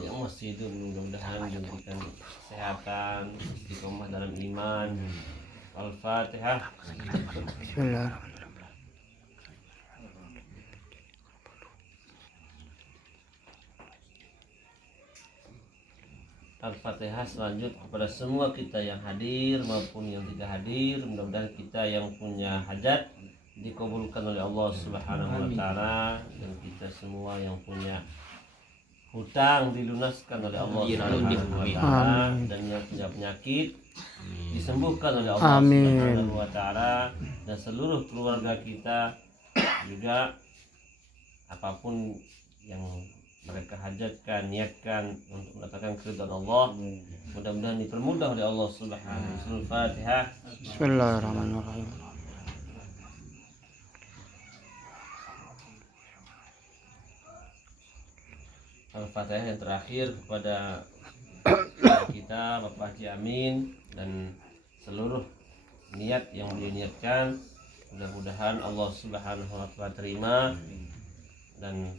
yang masih hidup mudah-mudahan diberikan kesehatan, istiqomah dalam iman. Al-Fatihah. Bismillahirrahmanirrahim. Al-Fatihah. Selanjut kepada semua kita yang hadir maupun yang tidak hadir, mudah-mudahan kita yang punya hajat dikabulkan oleh Allah Subhanahu wa taala, dan kita semua yang punya hutang dilunaskan oleh Allah Subhanahu wa taala, dan yang punya penyakit disembuhkan oleh Allah Subhanahu wa taala, dan seluruh keluarga kita juga apapun yang mereka hajatkan, niatkan untuk mendapatkan keridhaan Allah, mudah-mudahan dipermudah oleh Allah Subhanahu wa taala. Al-Fatihah. Bismillahirrahmanirrahim. Al-Fatihah yang terakhir kepada kita Bapak Haji Amin dan seluruh niat yang beliau niatkan, mudah-mudahan Allah Subhanahu wa taala terima, dan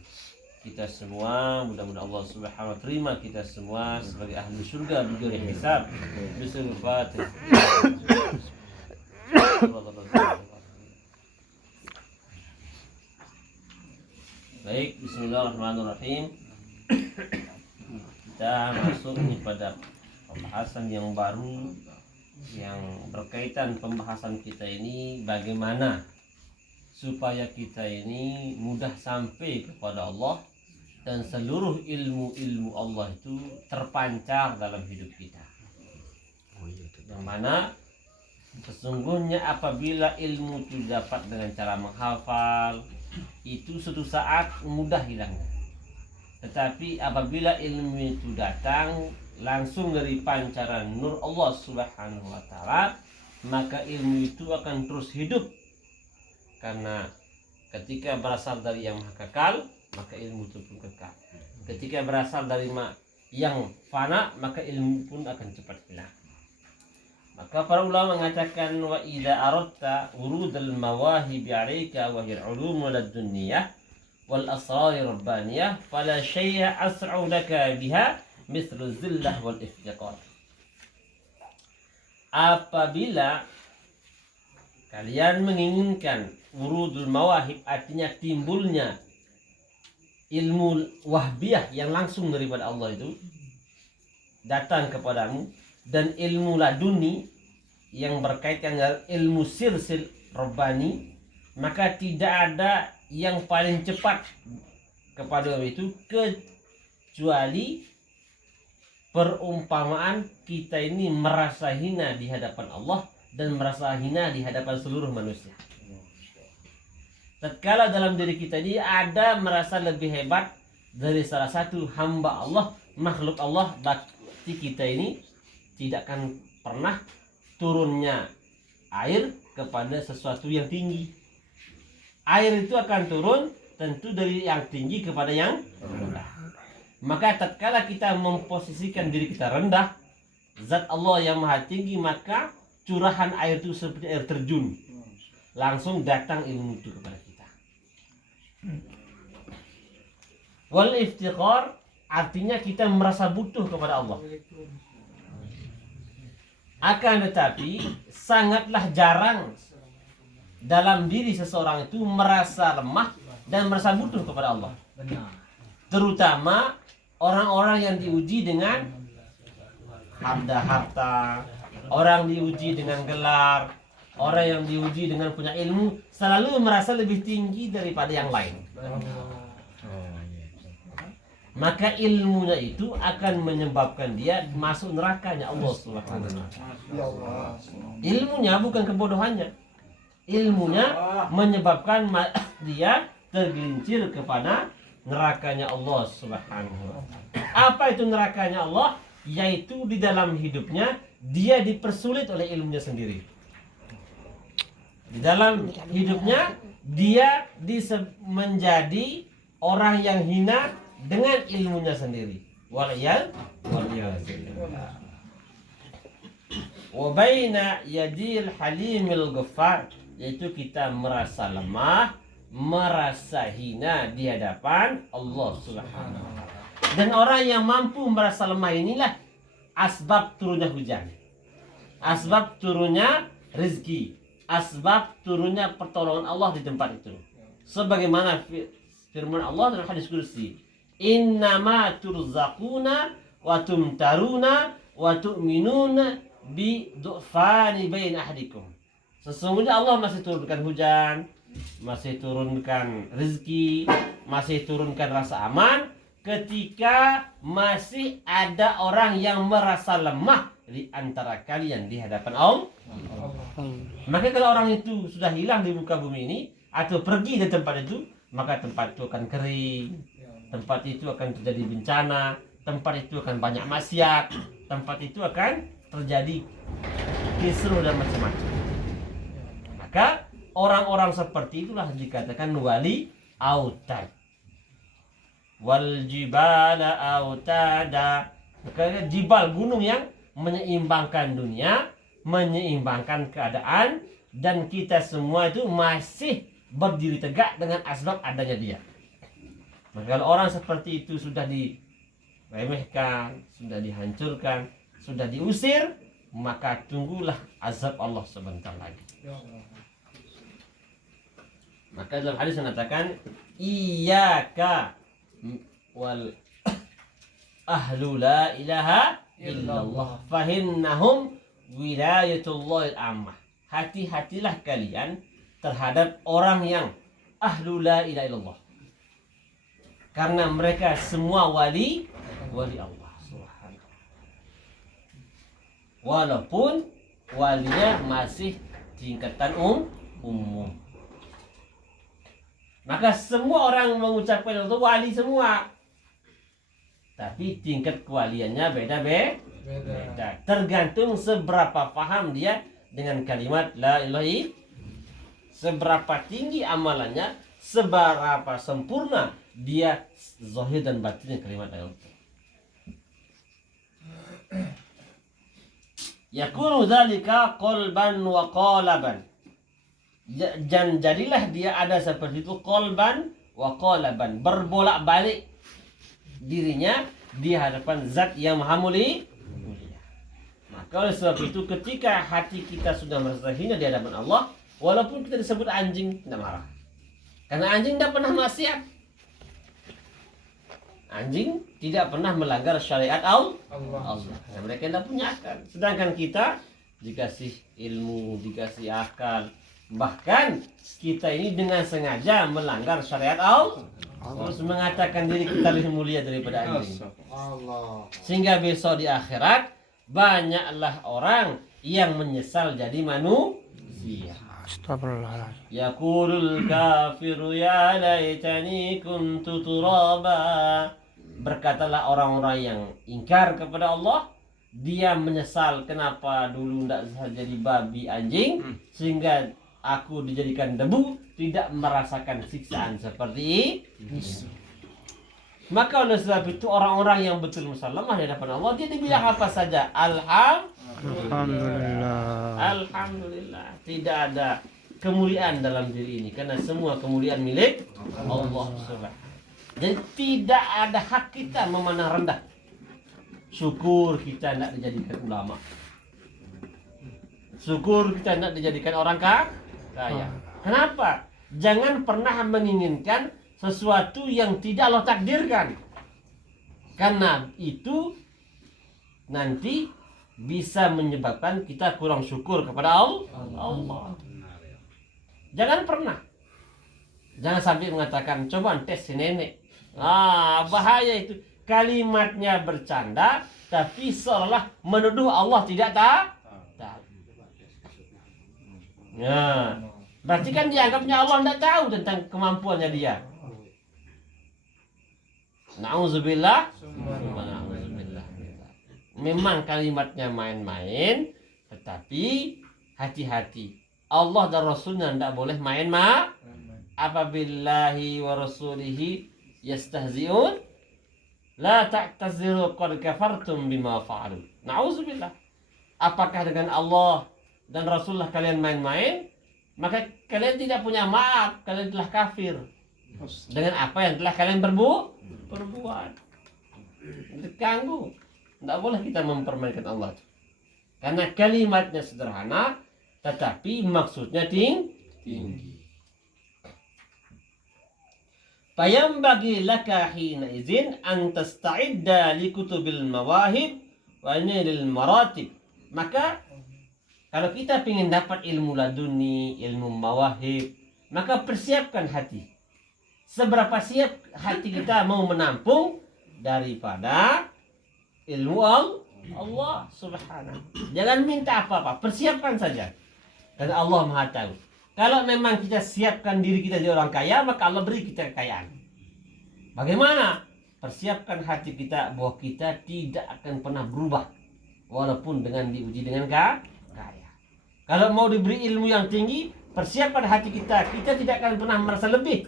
kita semua mudah-mudahan Allah Subhanahu wa taala terima kita semua sebagai ahli surga bighairi hisab. Bismillahirrahmanirrahim. Baik, bismillahirrahmanirrahim. Kita masuk pada pembahasan yang baru yang berkaitan pembahasan kita ini, bagaimana supaya kita ini mudah sampai kepada Allah dan seluruh ilmu-ilmu Allah itu terpancar dalam hidup kita. Yang mana sesungguhnya apabila ilmu itu dapat dengan cara menghafal, itu suatu saat mudah hilangnya. Tetapi apabila ilmu itu datang langsung dari pancaran nur Allah Subhanahu wa taala, maka ilmu itu akan terus hidup. Karena ketika berasal dari yang maha kekal, maka ilmu itu pun kekal. Ketika berasal dari yang fana, maka ilmu pun akan cepat hilang. Maka para ulama mengatakan, wa idza aradta urudal mawahib 'alaika wa hiya ulum ladunniyah wal asrar rabbaniyah fala syai'a asra'u laka biha mithlu zillah wal iftiqar. Apabila kalian menginginkan urudul mawahib, artinya timbulnya ilmu wahbiyah yang langsung daripada Allah itu datang kepadamu, dan ilmu laduni yang berkaitan dengan ilmu sirsil rabbani, maka tidak ada yang paling cepat kepada itu kecuali perumpamaan kita ini merasa hina di hadapan Allah dan merasa hina di hadapan seluruh manusia. Tatkala dalam diri kita ini ada merasa lebih hebat dari salah satu hamba Allah, makhluk Allah, berarti kita ini tidak akan pernah turunnya air kepada sesuatu yang tinggi. Air itu akan turun tentu dari yang tinggi kepada yang rendah. Maka tatkala kita memposisikan diri kita rendah, zat Allah yang maha tinggi, maka curahan air itu seperti air terjun, langsung datang ilmu itu kepada kita. Wal iftiqar artinya kita merasa butuh kepada Allah. Akan tetapi sangatlah jarang dalam diri seseorang itu merasa lemah dan merasa butuh kepada Allah. Terutama orang-orang yang diuji dengan harta, orang diuji dengan gelar, orang yang diuji dengan punya ilmu, selalu merasa lebih tinggi daripada yang lain. Maka ilmunya itu akan menyebabkan dia masuk nerakanya Allah Subhanahu wa taala. Ilmunya bukan kebodohannya. Ilmunya menyebabkan dia tergelincir kepada nerakanya Allah Subhanahu wa taala. Apa itu nerakanya Allah? Yaitu di dalam hidupnya dia dipersulit oleh ilmunya sendiri. Di dalam hidupnya dia menjadi orang yang hina dengan ilmunya sendiri. Waliyad. Wa baina yadil halimil ghaffar, yaitu kita merasa lemah, merasa hina di hadapan Allah Subhanahu wa taala. Dan orang yang mampu merasa lemah inilah asbab turunnya hujan, asbab turunnya rezeki, asbab turunnya pertolongan Allah di tempat itu. Sebagaimana firman Allah dalam hadis kursi, innama turzaquna wa tumtaruna wa tu'minuna bi du'fani bain ahdikum. Sesungguhnya Allah masih turunkan hujan, masih turunkan rezeki, masih turunkan rasa aman ketika masih ada orang yang merasa lemah di antara kalian di hadapan Allah. Maka kalau orang itu sudah hilang di muka bumi ini atau pergi dari tempat itu, maka tempat itu akan kering, tempat itu akan terjadi bencana, tempat itu akan banyak maksiat, tempat itu akan terjadi kisruh dan macam-macam. Maka orang-orang seperti itulah dikatakan wali autad. Wal jibala autada. Maka jibal, gunung yang menyeimbangkan dunia, menyeimbangkan keadaan, dan kita semua itu masih berdiri tegak dengan asbab adanya dia. Maka kalau orang seperti itu sudah diremehkan, sudah dihancurkan, sudah diusir, maka tunggulah azab Allah sebentar lagi. Maka dalam hadis mengatakan iyyaka wal ahlu la ilaha illallah fahinnahum wilayatullah al-ammah. Hati-hatilah kalian terhadap orang yang ahlu la ilaha illallah, karena mereka semua wali Allah subhanahu. Walaupun walinya masih tingkatan umum. Maka semua orang mengucapkan itu wali semua, tapi tingkat kewaliannya beda. Tergantung seberapa paham dia dengan kalimat la ilaha illallah, seberapa tinggi amalannya, seberapa sempurna dia zahir dan batinnya kalimat la ilaha illallah. Yakunu dzalika qalban wa qalaban. Dan jadilah dia ada seperti itu qalban wa qalaban, berbolak-balik dirinya di hadapan zat yang maha mulia. Maka oleh sebab itu ketika hati kita sudah merasa hina di hadapan Allah, walaupun kita disebut anjing, tidak marah. Karena anjing tidak pernah maksiat. Anjing tidak pernah melanggar syariat Allah. Nah, mereka tidak punya akal. Sedangkan kita dikasih ilmu, dikasih akal, bahkan kita ini dengan sengaja melanggar syariat Allah, terus mengatakan diri kita lebih mulia daripada anjing. Sehingga besok di akhirat banyaklah orang yang menyesal jadi manusia. Astagfirullahaladzim. Yaqulul kafiru ya laitani kuntu turaba. Berkatalah orang-orang yang ingkar kepada Allah, dia menyesal kenapa dulu tidak jadi babi anjing, sehingga aku dijadikan debu, tidak merasakan siksaan seperti ini. Maka oleh sebab itu orang-orang yang betul muslimah di hadapan Allah, dia dibilang apa saja Alhamdulillah. Tidak ada kemuliaan dalam diri ini, karena semua kemuliaan milik Allah Subhanahu. Jadi tidak ada hak kita memandang rendah. Syukur kita tidak dijadikan ulama. Syukur kita tidak dijadikan orang kaya. Kenapa? Jangan pernah menginginkan sesuatu yang tidak Allah takdirkan, karena itu nanti bisa menyebabkan kita kurang syukur kepada Allah. Jangan pernah. Jangan sampai mengatakan coba tes si nenek. Bahaya itu. Kalimatnya bercanda, tapi seolah menuduh Allah tidak tahu. Ya, berarti kan dianggapnya Allah tidak tahu tentang kemampuannya dia. Na'udzubillah. Memang kalimatnya main-main, tetapi hati-hati. Allah dan Rasulnya tidak boleh main-main. Apabillahi wa rasulihi yastahzi'un la ta'taziru qad kafartum bima fa'alu. Na'udzubillah. Apakah dengan Allah dan Rasulullah kalian main-main, maka kalian tidak punya maaf, kalian telah kafir dengan apa yang telah kalian perbuat. terganggu. Tidak boleh kita mempermainkan Allah. Karena kalimatnya sederhana, tetapi maksudnya tinggi. Fayambagi laka hina izin an tasta'idda li kutubil mawahib wa nilil maratib. Maka kalau kita ingin dapat ilmu laduni, ilmu mawahib, maka persiapkan hati. Seberapa siap hati kita mau menampung daripada ilmu Allah subhanahu. Jangan minta apa-apa, persiapkan saja. Karena Allah Maha tahu. Kalau memang kita siapkan diri kita jadi orang kaya, maka Allah beri kita kekayaan. Bagaimana? Persiapkan hati kita bahwa kita tidak akan pernah berubah walaupun dengan diuji dengan kaya. Kalau mau diberi ilmu yang tinggi, persiapkan hati kita. Kita tidak akan pernah merasa lebih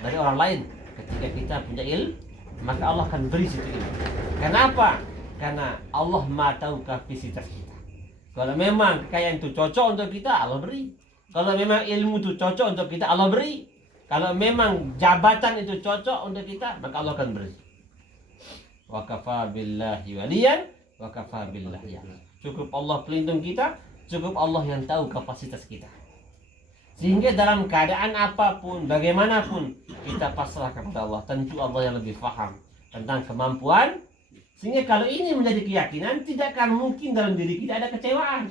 dari orang lain ketika kita punya ilmu, maka Allah akan beri situ ilmu. Kenapa? Karena Allah Maha tahu kapasitas kita. Kalau memang kekayaan itu cocok untuk kita, Allah beri. Kalau memang ilmu itu cocok untuk kita, Allah beri. Kalau memang jabatan itu cocok untuk kita, maka Allah akan beri. Wa kafa billahi waliyan, wa kafa billahi. Cukup Allah pelindung kita, cukup Allah yang tahu kapasitas kita. Sehingga dalam keadaan apapun, bagaimanapun, kita pasrah kepada Allah. Tentu Allah yang lebih paham tentang kemampuan. Sehingga kalau ini menjadi keyakinan, tidak akan mungkin dalam diri kita ada kecewaan.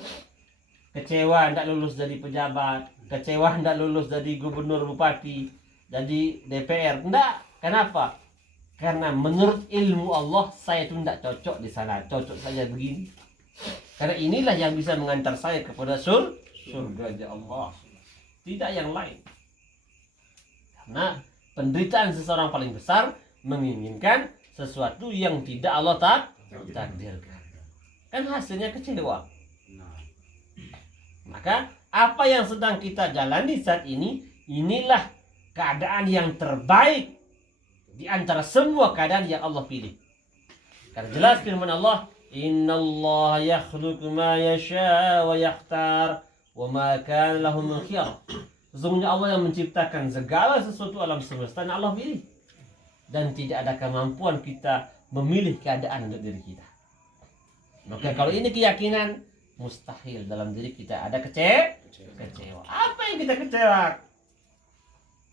Kecewa tidak lulus dari pejabat, kecewa tidak lulus dari gubernur, bupati, jadi DPR. Tidak. Kenapa? Karena menurut ilmu Allah, saya itu tidak cocok di sana. Cocok saja begini. Karena inilah yang bisa mengantar saya kepada surga Allah. Tidak yang lain. Karena penderitaan seseorang paling besar menginginkan sesuatu yang tidak Allah takdirkan. Kan hasilnya kecewa. Maka apa yang sedang kita jalani saat ini, inilah keadaan yang terbaik di antara semua keadaan yang Allah pilih. Karena jelas firman Allah, "Innallaha yakhluqu ma yasha wa yakhtar wa ma kana lahum min khiyar." Sesungguhnya Allah yang menciptakan segala sesuatu alam semesta yang Allah pilih. Dan tidak ada kemampuan kita memilih keadaan untuk diri kita. Maka kalau ini keyakinan, mustahil dalam diri kita ada kecewa. Apa yang kita kecewa?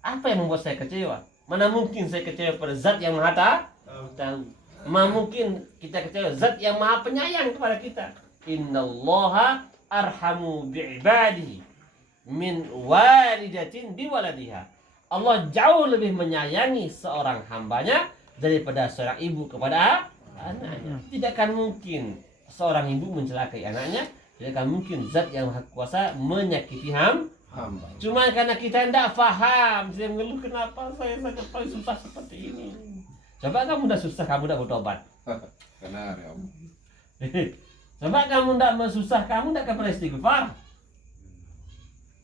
Apa yang membuat saya kecewa? Mana mungkin saya kecewa pada zat yang maha tahu. Mana mungkin kita kecewa zat yang maha penyayang kepada kita. Innallaha arhamu bi'ibadihi min walidatin biwaladiha. Allah jauh lebih menyayangi seorang hambanya daripada seorang ibu kepada anaknya. Tidak akan mungkin seorang ibu mencelakai anaknya. Tidak akan mungkin zat yang maha kuasa menyakiti hamba. Cuma karena kita tidak faham, saya mengeluh kenapa saya sangat paling susah seperti ini. Coba kamu udah susah, kamu udah bertobat. Benar ya Om. Coba kamu tidak susah, kamu tidak akan pernah istighfar.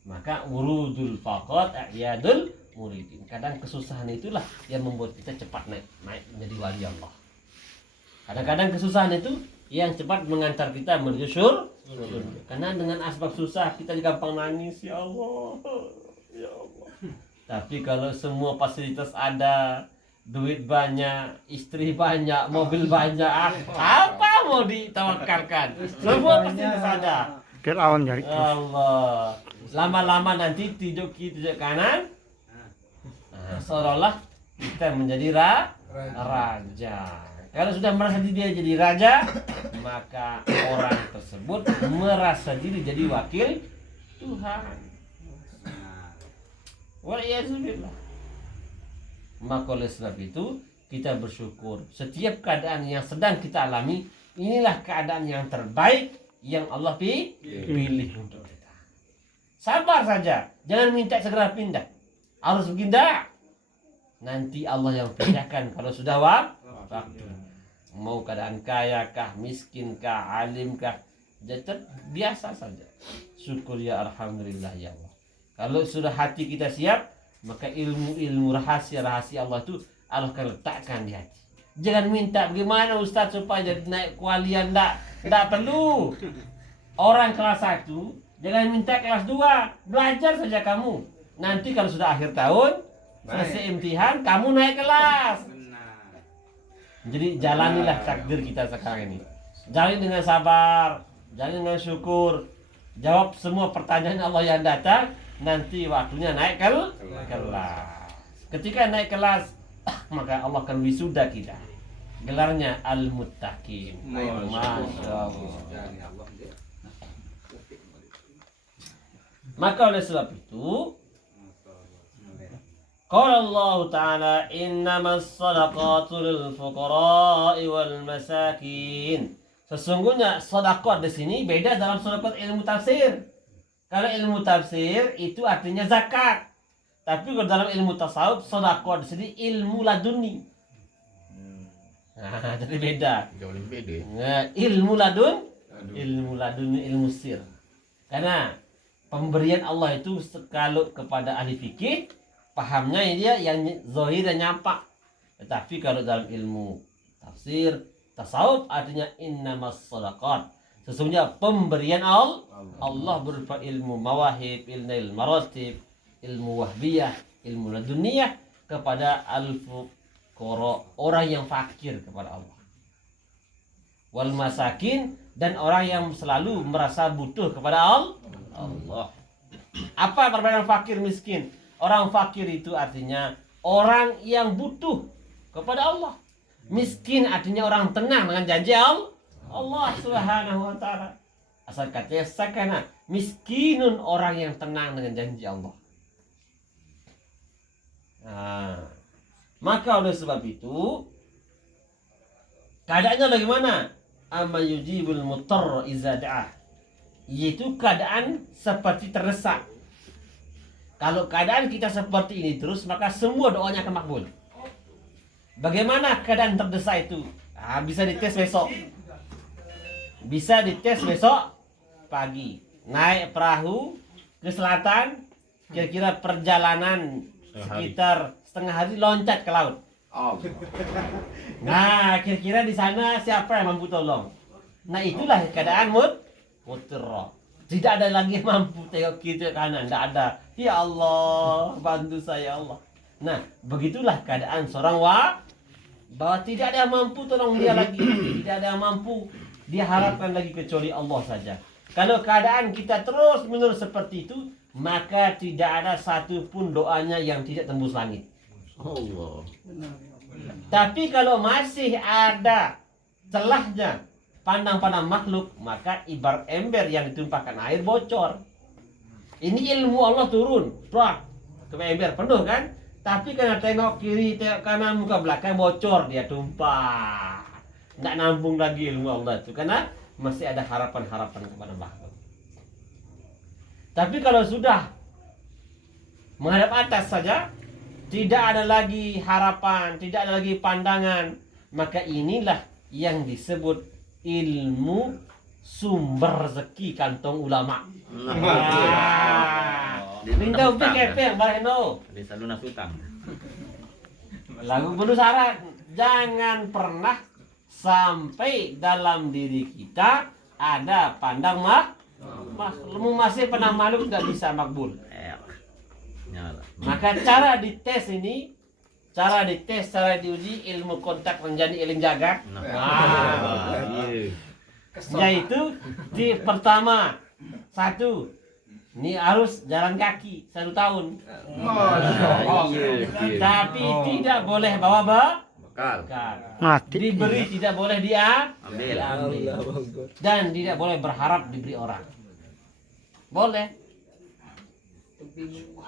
Maka urudul faqat a'yadul muridin. Kadang kesusahan itulah yang membuat kita cepat naik menjadi wali Allah. Kadang-kadang kesusahan itu yang cepat mengantar kita menuju surga. Karena dengan asbab susah kita gampang nangis, ya Allah, ya Allah. Tapi kalau semua fasilitas ada, duit banyak, istri banyak, mobil banyak, apa mau ditawarkan? Semua fasilitas ada. Fir'aun jadi Allah. Lama-lama nanti tunjuk kiri, tunjuk kanan. Nah, seolah-olah kita menjadi raja. Kalau sudah merasa dia jadi raja, maka orang tersebut merasa diri jadi wakil Tuhan. Wa'iyadzubillah. Maka oleh sebab itu kita bersyukur. Setiap keadaan yang sedang kita alami, inilah keadaan yang terbaik yang Allah pilih untuk kita. Sabar saja, jangan minta segera pindah. Harus pindah. Nanti Allah yang pindahkan kalau sudah waktu. Mau keadaan kaya kah, miskin kah, alim kah, biasa saja. Syukur ya alhamdulillah ya Allah. Kalau sudah hati kita siap, maka ilmu rahasia Allah itu Allah akan letakkan di hati. Jangan minta bagaimana Ustaz supaya jadi naik kualian, enggak perlu. Orang kelas 1 jangan minta kelas 2, belajar saja kamu. Nanti kalau sudah akhir tahun, selesai imtihan, kamu naik kelas. Jadi jalanilah takdir kita sekarang ini. Jalani dengan sabar, jalani dengan syukur. Jawab semua pertanyaan Allah yang datang. Nanti waktunya naik kelas. Ketika naik kelas, maka Allah akan wisuda kita. Gelarnya Al-Muttaqin. Masya Allah. Maka oleh sebab itu, qala Allah Ta'ala innamas sadaqatu lil fuqara'i wal masakin. Sesungguhnya sedekah di sini beda dalam sedekah ilmu tafsir. Kalau ilmu tafsir itu artinya zakat. Tapi kalau dalam ilmu tasawuf sedekah di sini ilmu laduni. Nah, jadi beda. Jauh lebih beda. Nah, ilmu laduni, ilmu sir. Karena pemberian Allah itu kalau kepada ahli fikih pahamnya dia yang zahir dan nyampak. Tetapi kalau dalam ilmu tafsir, tasawuf artinya innamas sadaqat. Sesungguhnya pemberian Allah berupa ilmu mawahib, ilmu maratib, ilmu wahbiyah, ilmu laduniyah kepada al-fuqara, orang yang fakir kepada Allah. Wal masakin, dan orang yang selalu merasa butuh kepada Allah. Apa perbedaan fakir miskin? Orang fakir itu artinya orang yang butuh kepada Allah. Miskin artinya orang tenang dengan janji Allah Subhanahu wa taala. Asal katanya sakana, miskinun orang yang tenang dengan janji Allah. Nah, maka oleh sebab itu keadaannya bagaimana? Amma yujibul mutarra iza da'ah. Yaitu keadaan seperti terdesak. Kalau keadaan kita seperti ini terus, maka semua doanya akan makbul. Bagaimana keadaan terdesak itu? Bisa dites besok. Bisa dites besok pagi. Naik perahu ke selatan, kira-kira perjalanan sekitar setengah hari, loncat ke laut. Nah, kira-kira di sana siapa yang mampu tolong? Nah, itulah keadaan mutarra. Tidak ada lagi yang mampu tengok kiri kanan, tidak ada. Ya Allah, bantu saya Allah. Nah, begitulah keadaan seorang bahwa tidak ada yang mampu tolong dia lagi, tidak ada yang mampu dia harapkan lagi kecuali Allah saja. Kalau keadaan kita terus menerus seperti itu, maka tidak ada satupun doanya yang tidak tembus langit. Allah. Tapi kalau masih ada celahnya pandang-pandang makhluk, maka ibarat ember yang ditumpahkan air bocor. Ini ilmu Allah turun, prak, ke ember penuh kan? Tapi karena tengok kiri, tengok kanan, muka belakang bocor, dia tumpah. Tidak nambung lagi ilmu Allah itu, karena masih ada harapan-harapan kepada makhluk. Tapi kalau sudah menghadap atas saja, tidak ada lagi harapan, tidak ada lagi pandangan, maka inilah yang disebut ilmu sumber rezeki kantong ulama. Minta upi kepek bareno. Desa lunas utang. Lagu penuh syarat, jangan pernah sampai dalam diri kita ada pandang masih pandang makhluk tidak bisa makbul. Nyala. Maka cara dites ini, cara diuji ilmu kontak menjadi eling jagat. Yaitu di pertama, satu, ini harus jalan kaki 1 tahun. Tapi tidak boleh bawa Bekal. Mati. Diberi tidak boleh Ambil. dan tidak boleh berharap diberi orang. Boleh.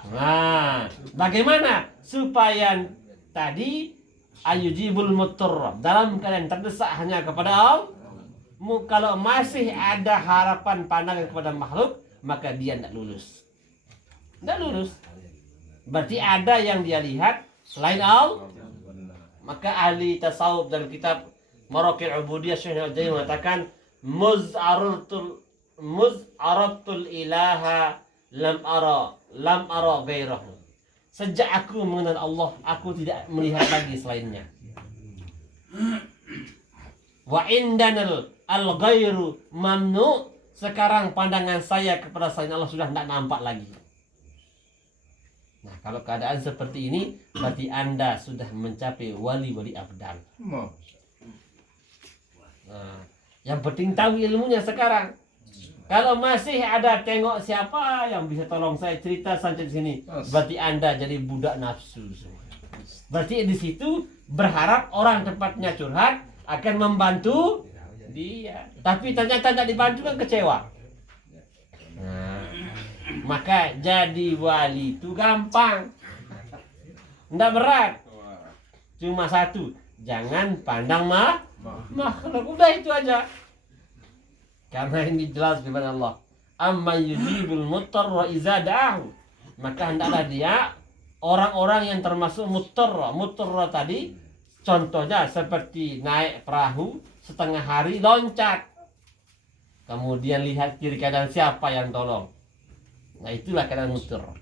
Nah, bagaimana supaya tadi ayujibul mutarra, dalam keadaan terdesak hanya kepada Allah? Kalau masih ada harapan pandangan kepada makhluk, maka dia tidak lulus. Tidak lulus. Berarti ada yang dia lihat selain Allah. Maka ahli tasawuf dalam kitab Maraqil Ubudiyah Syekh Al-Jaini mengatakan muz'aratul ilaha lam ara ghairahu. Sejak aku mengenal Allah, aku tidak melihat lagi selainnya. Wa indanal al-ghairu mamnu. Sekarang pandangan saya kepada selain Allah sudah tidak nampak lagi. Nah, kalau keadaan seperti ini, berarti Anda sudah mencapai wali-wali abdal. Yang penting tahu ilmunya sekarang. Kalau masih ada tengok siapa yang bisa tolong saya cerita sampai sini, berarti Anda jadi budak nafsu semua. Berarti di situ berharap orang tempatnya curhat akan membantu dia. Tapi ternyata tidak dibantu kan kecewa. Nah, maka jadi wali itu gampang. Tidak berat. Cuma satu, jangan pandang makhluk. Udah itu aja. Karena ini jelas firman Allah. Amma yujibul muttar wa iza da'ahu. Maka hendaklah dia orang-orang yang termasuk muttarra. Muttarra tadi contohnya seperti naik perahu setengah hari loncat. Kemudian lihat kiri kanan siapa yang tolong. Nah itulah keadaan muttarra.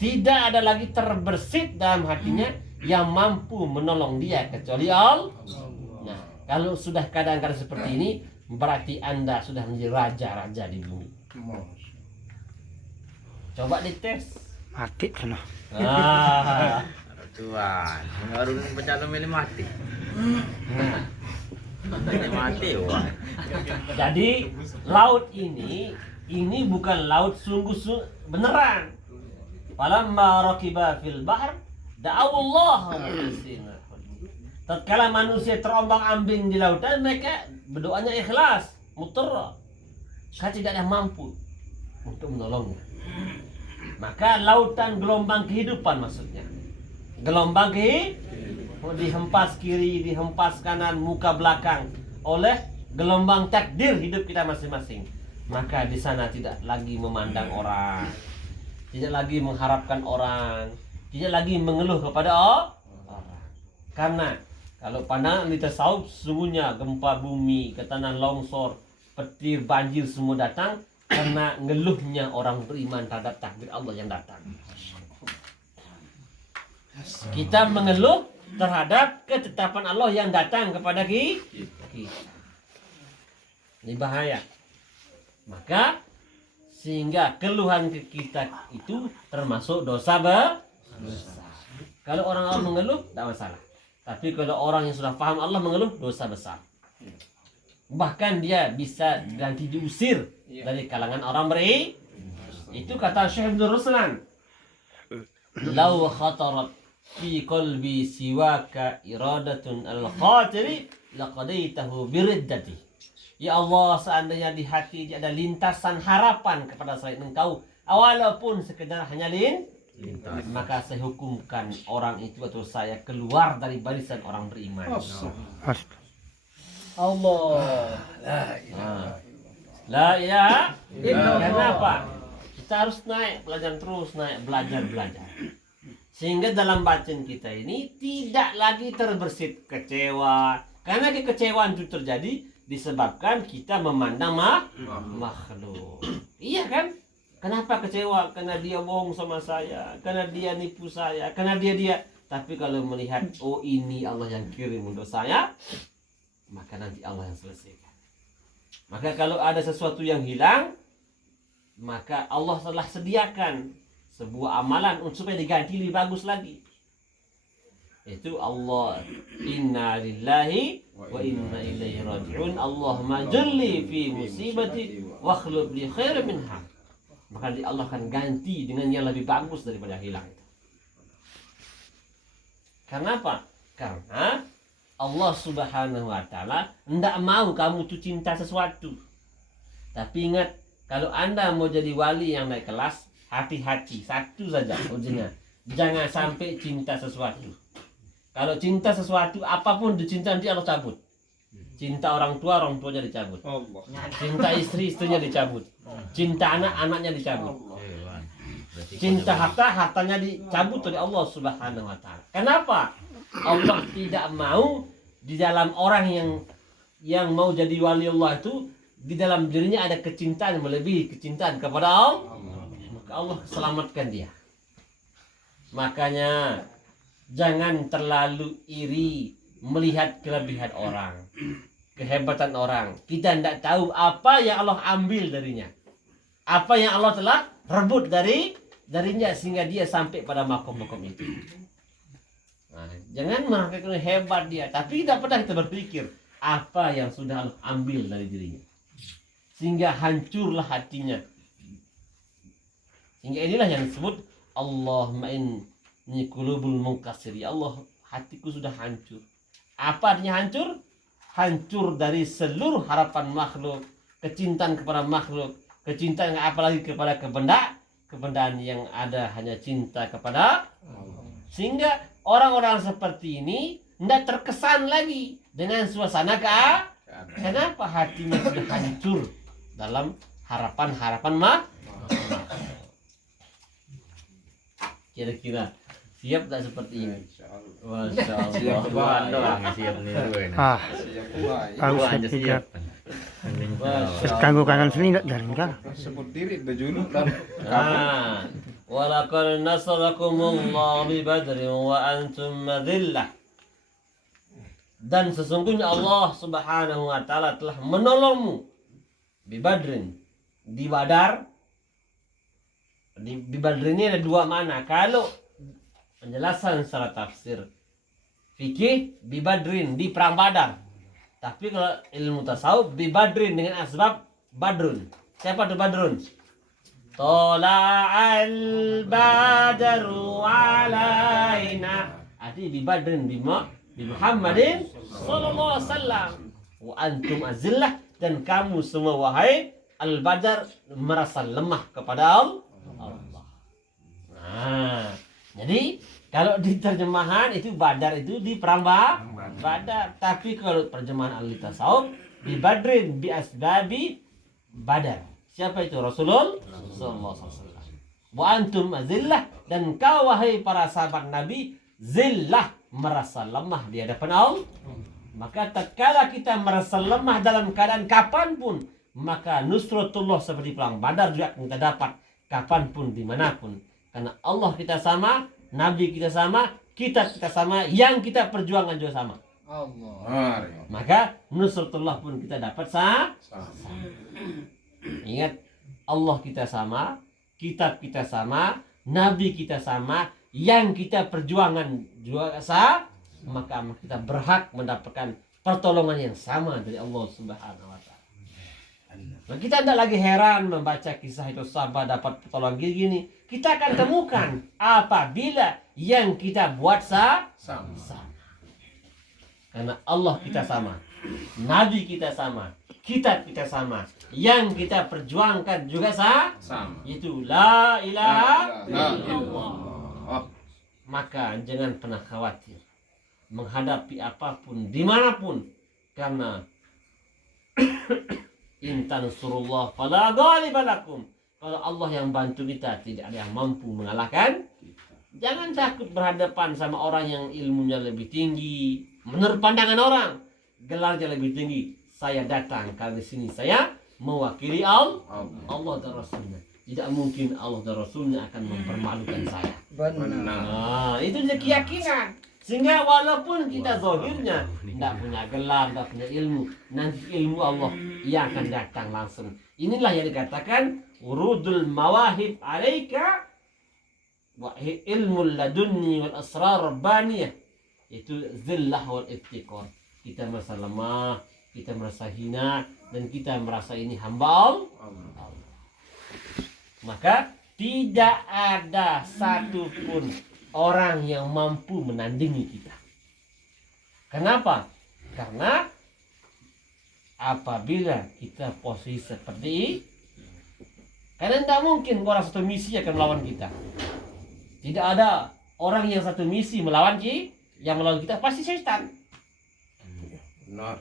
Tidak ada lagi terbersit dalam hatinya yang mampu menolong dia kecuali Allah. Nah kalau sudah kadang-kadang seperti ini, berarti Anda sudah menjadi raja-raja di bumi. Coba dites. Mati sana. Ah. Tuan, baru pencalon milih mati. Nah, Ini mati, wah. jadi laut ini bukan laut sungguh beneran. Falamma raqiba fil bahr da'awullah mukhlisina. Tatkala manusia terombang-ambing di lautan, mereka berdoanya ikhlas, muttarra. Karena tidak ada mampu untuk menolongnya. Maka lautan gelombang kehidupan maksudnya. Gelombang dihempas kiri, dihempas kanan, muka belakang oleh gelombang takdir hidup kita masing-masing. Maka di sana tidak lagi memandang orang, tidak lagi mengharapkan orang, tidak lagi mengeluh kepada orang. Karena kalau pandangan di tasawuf sesungguhnya gempa bumi, ketanan longsor, petir, banjir semua datang karena ngeluhnya orang beriman terhadap takdir Allah yang datang. Kita mengeluh terhadap ketetapan Allah yang datang kepada kita. Ini bahaya. Maka sehingga keluhan kita itu termasuk dosa besar. Kalau orang mengeluh tidak masalah. Tapi kalau orang yang sudah paham Allah mengeluh, dosa besar. Bahkan dia bisa nanti diusir dari kalangan orang beri. Itu kata Syekh Ibn Ruslan. Lau khatarat fi qalbi siwaka iradatun al-khatiri laqadaitahu biriddati. Ya Allah, seandainya di hati ada lintasan harapan kepada selain engkau, walaupun sekedar hanya maka saya hukumkan orang itu atau saya keluar dari barisan orang beriman. Allah. La ilaha illallah. Kenapa? Kita harus naik, belajar terus naik, belajar. Sehingga dalam bacaan kita ini tidak lagi terbersit kecewa. Karena kekecewaan itu terjadi disebabkan kita memandang makhluk. Iya kan? Kenapa kecewa? Karena dia bohong sama saya, karena dia nipu saya, karena dia. Tapi kalau melihat, oh ini Allah yang kirim untuk saya, maka nanti Allah yang selesaikan. Maka kalau ada sesuatu yang hilang, maka Allah telah sediakan sebuah amalan supaya diganti lebih bagus lagi. Itu Allah, inna lillahi wa inna ilaihi raji'un. Allahumma jalli fi musibati wa akhlub li khairan minha. Maka Allah akan ganti dengan yang lebih bagus daripada hilang itu. Karena apa? Karena Allah Subhanahu wa taala tidak mau kamu tuh cinta sesuatu. Tapi ingat, kalau Anda mau jadi wali yang naik kelas, hati-hati, satu saja ujinya. Jangan sampai cinta sesuatu. Kalau cinta sesuatu, apapun dicinta nanti Allah cabut. Cinta orang tuanya dicabut. Cinta istri, istrinya dicabut. Cinta anak, anaknya dicabut. Cinta hartanya dicabut oleh Allah Subhanahu wa taala. Kenapa? Allah tidak mau di dalam orang yang mau jadi wali Allah itu, di dalam dirinya ada kecintaan melebihi kecintaan kepada Allah. Maka Allah selamatkan dia. Makanya jangan terlalu iri melihat kelebihan orang, kehebatan orang. Kita tidak tahu apa yang Allah ambil darinya, apa yang Allah telah rebut darinya sehingga dia sampai pada makom-makom itu. Nah, jangan mengatakan hebat dia, tapi tidak pernah kita berpikir apa yang sudah Allah ambil dari dirinya, sehingga hancurlah hatinya. Sehingga inilah yang disebut Allahumma inni qulubul munkasir. Ya Allah, hatiku sudah hancur. Apa artinya hancur? Hancur dari seluruh harapan makhluk, kecintaan kepada makhluk, kecintaan apalagi kepada kebendaan yang ada hanya cinta kepada Allah. Sehingga orang-orang seperti ini tidak terkesan lagi dengan suasana kenapa hatinya sudah hancur dalam harapan-harapan kira-kira siap tak seperti ini? Masya Allah. Tuhan doang yang siap nih gue. Ah, aku Gua aja siap. Masya Kanggo kanan sini enggak jalan kan? Sebut diri bejulu dan Allah. Walaqad nasarakumullahu bi badrin wa antum madillah. Dan sesungguhnya Allah Subhanahu wa taala telah menolongmu bi badrin, di Badar. Di Badr ini ada dua makna. Kalau penjelasan secara tafsir fikih, bi Badrin, di perang Badar. Tapi kalau ilmu tasawuf, bi Badrin dengan asbab Badrun. Siapa tuh Badrun? Tola'al badru alaina. Artinya bi Badrin, bi Muhammadin sallallahu alaihi wasallam. Wa antum azillah, dan kamu semua wahai al-badar merasa lemah kepada Allah. Nah, jadi kalau di terjemahan itu Badar itu di perang Badar. Tapi kalau terjemahan ahli tasawuf, bi Badrin bi asbabi Badar. Siapa itu? Rasulullah sallallahu alaihi wasallam. Wa antum azillah, dan kau wahai para sahabat Nabi zillah, merasa lemah di hadapan Allah. Maka tatkala kita merasa lemah dalam keadaan kapanpun, maka nusratullah seperti perang Badar juga kita dapat kapanpun, dimanapun. Karena Allah kita sama, Nabi kita sama, kita sama, yang kita perjuangan juga sama. Allah. Maka nusratullah pun kita dapat sama. Ingat, Allah kita sama, kitab kita sama, Nabi kita sama, yang kita perjuangan juga sama. Maka kita berhak mendapatkan pertolongan yang sama dari Allah Subhanahu wa taala. Nah, kita tidak lagi heran membaca kisah itu sahabat dapat pertolongan gini. Kita akan temukan apabila yang kita buat sama. Karena Allah kita sama, Nabi kita sama, kitab kita sama, yang kita perjuangkan juga sama. Itu la ilaha illallah. Maka jangan pernah khawatir menghadapi apapun, dimanapun, karena intan surullah fala ghaliba lakum. Kalau Allah yang bantu kita, tidak ada yang mampu mengalahkan. Jangan takut berhadapan sama orang yang ilmunya lebih tinggi, menurut pandangan orang gelarnya lebih tinggi. Saya datang karena di sini saya mewakili Allah dan Rasulnya. Tidak mungkin Allah dan Rasulnya akan mempermalukan saya. Nah, itu dia keyakinan. Sehingga walaupun kita zahirnya tidak punya gelar, tidak punya ilmu, nanti ilmu Allah yang akan datang langsung. Inilah yang dikatakan urudul mawahib alaika wa ilmul ladunni wal asrar rabbaniyah. Itu zillah wal iftiqar. Kita merasa lemah, kita merasa hina, dan kita merasa ini hamba Allah. Maka tidak ada satupun orang yang mampu menandingi kita. Kenapa? Karena apabila kita posisi seperti ini, karena tidak mungkin orang satu misi akan melawan kita. Tidak ada orang yang satu misi melawan kita. Yang melawan kita pasti setan.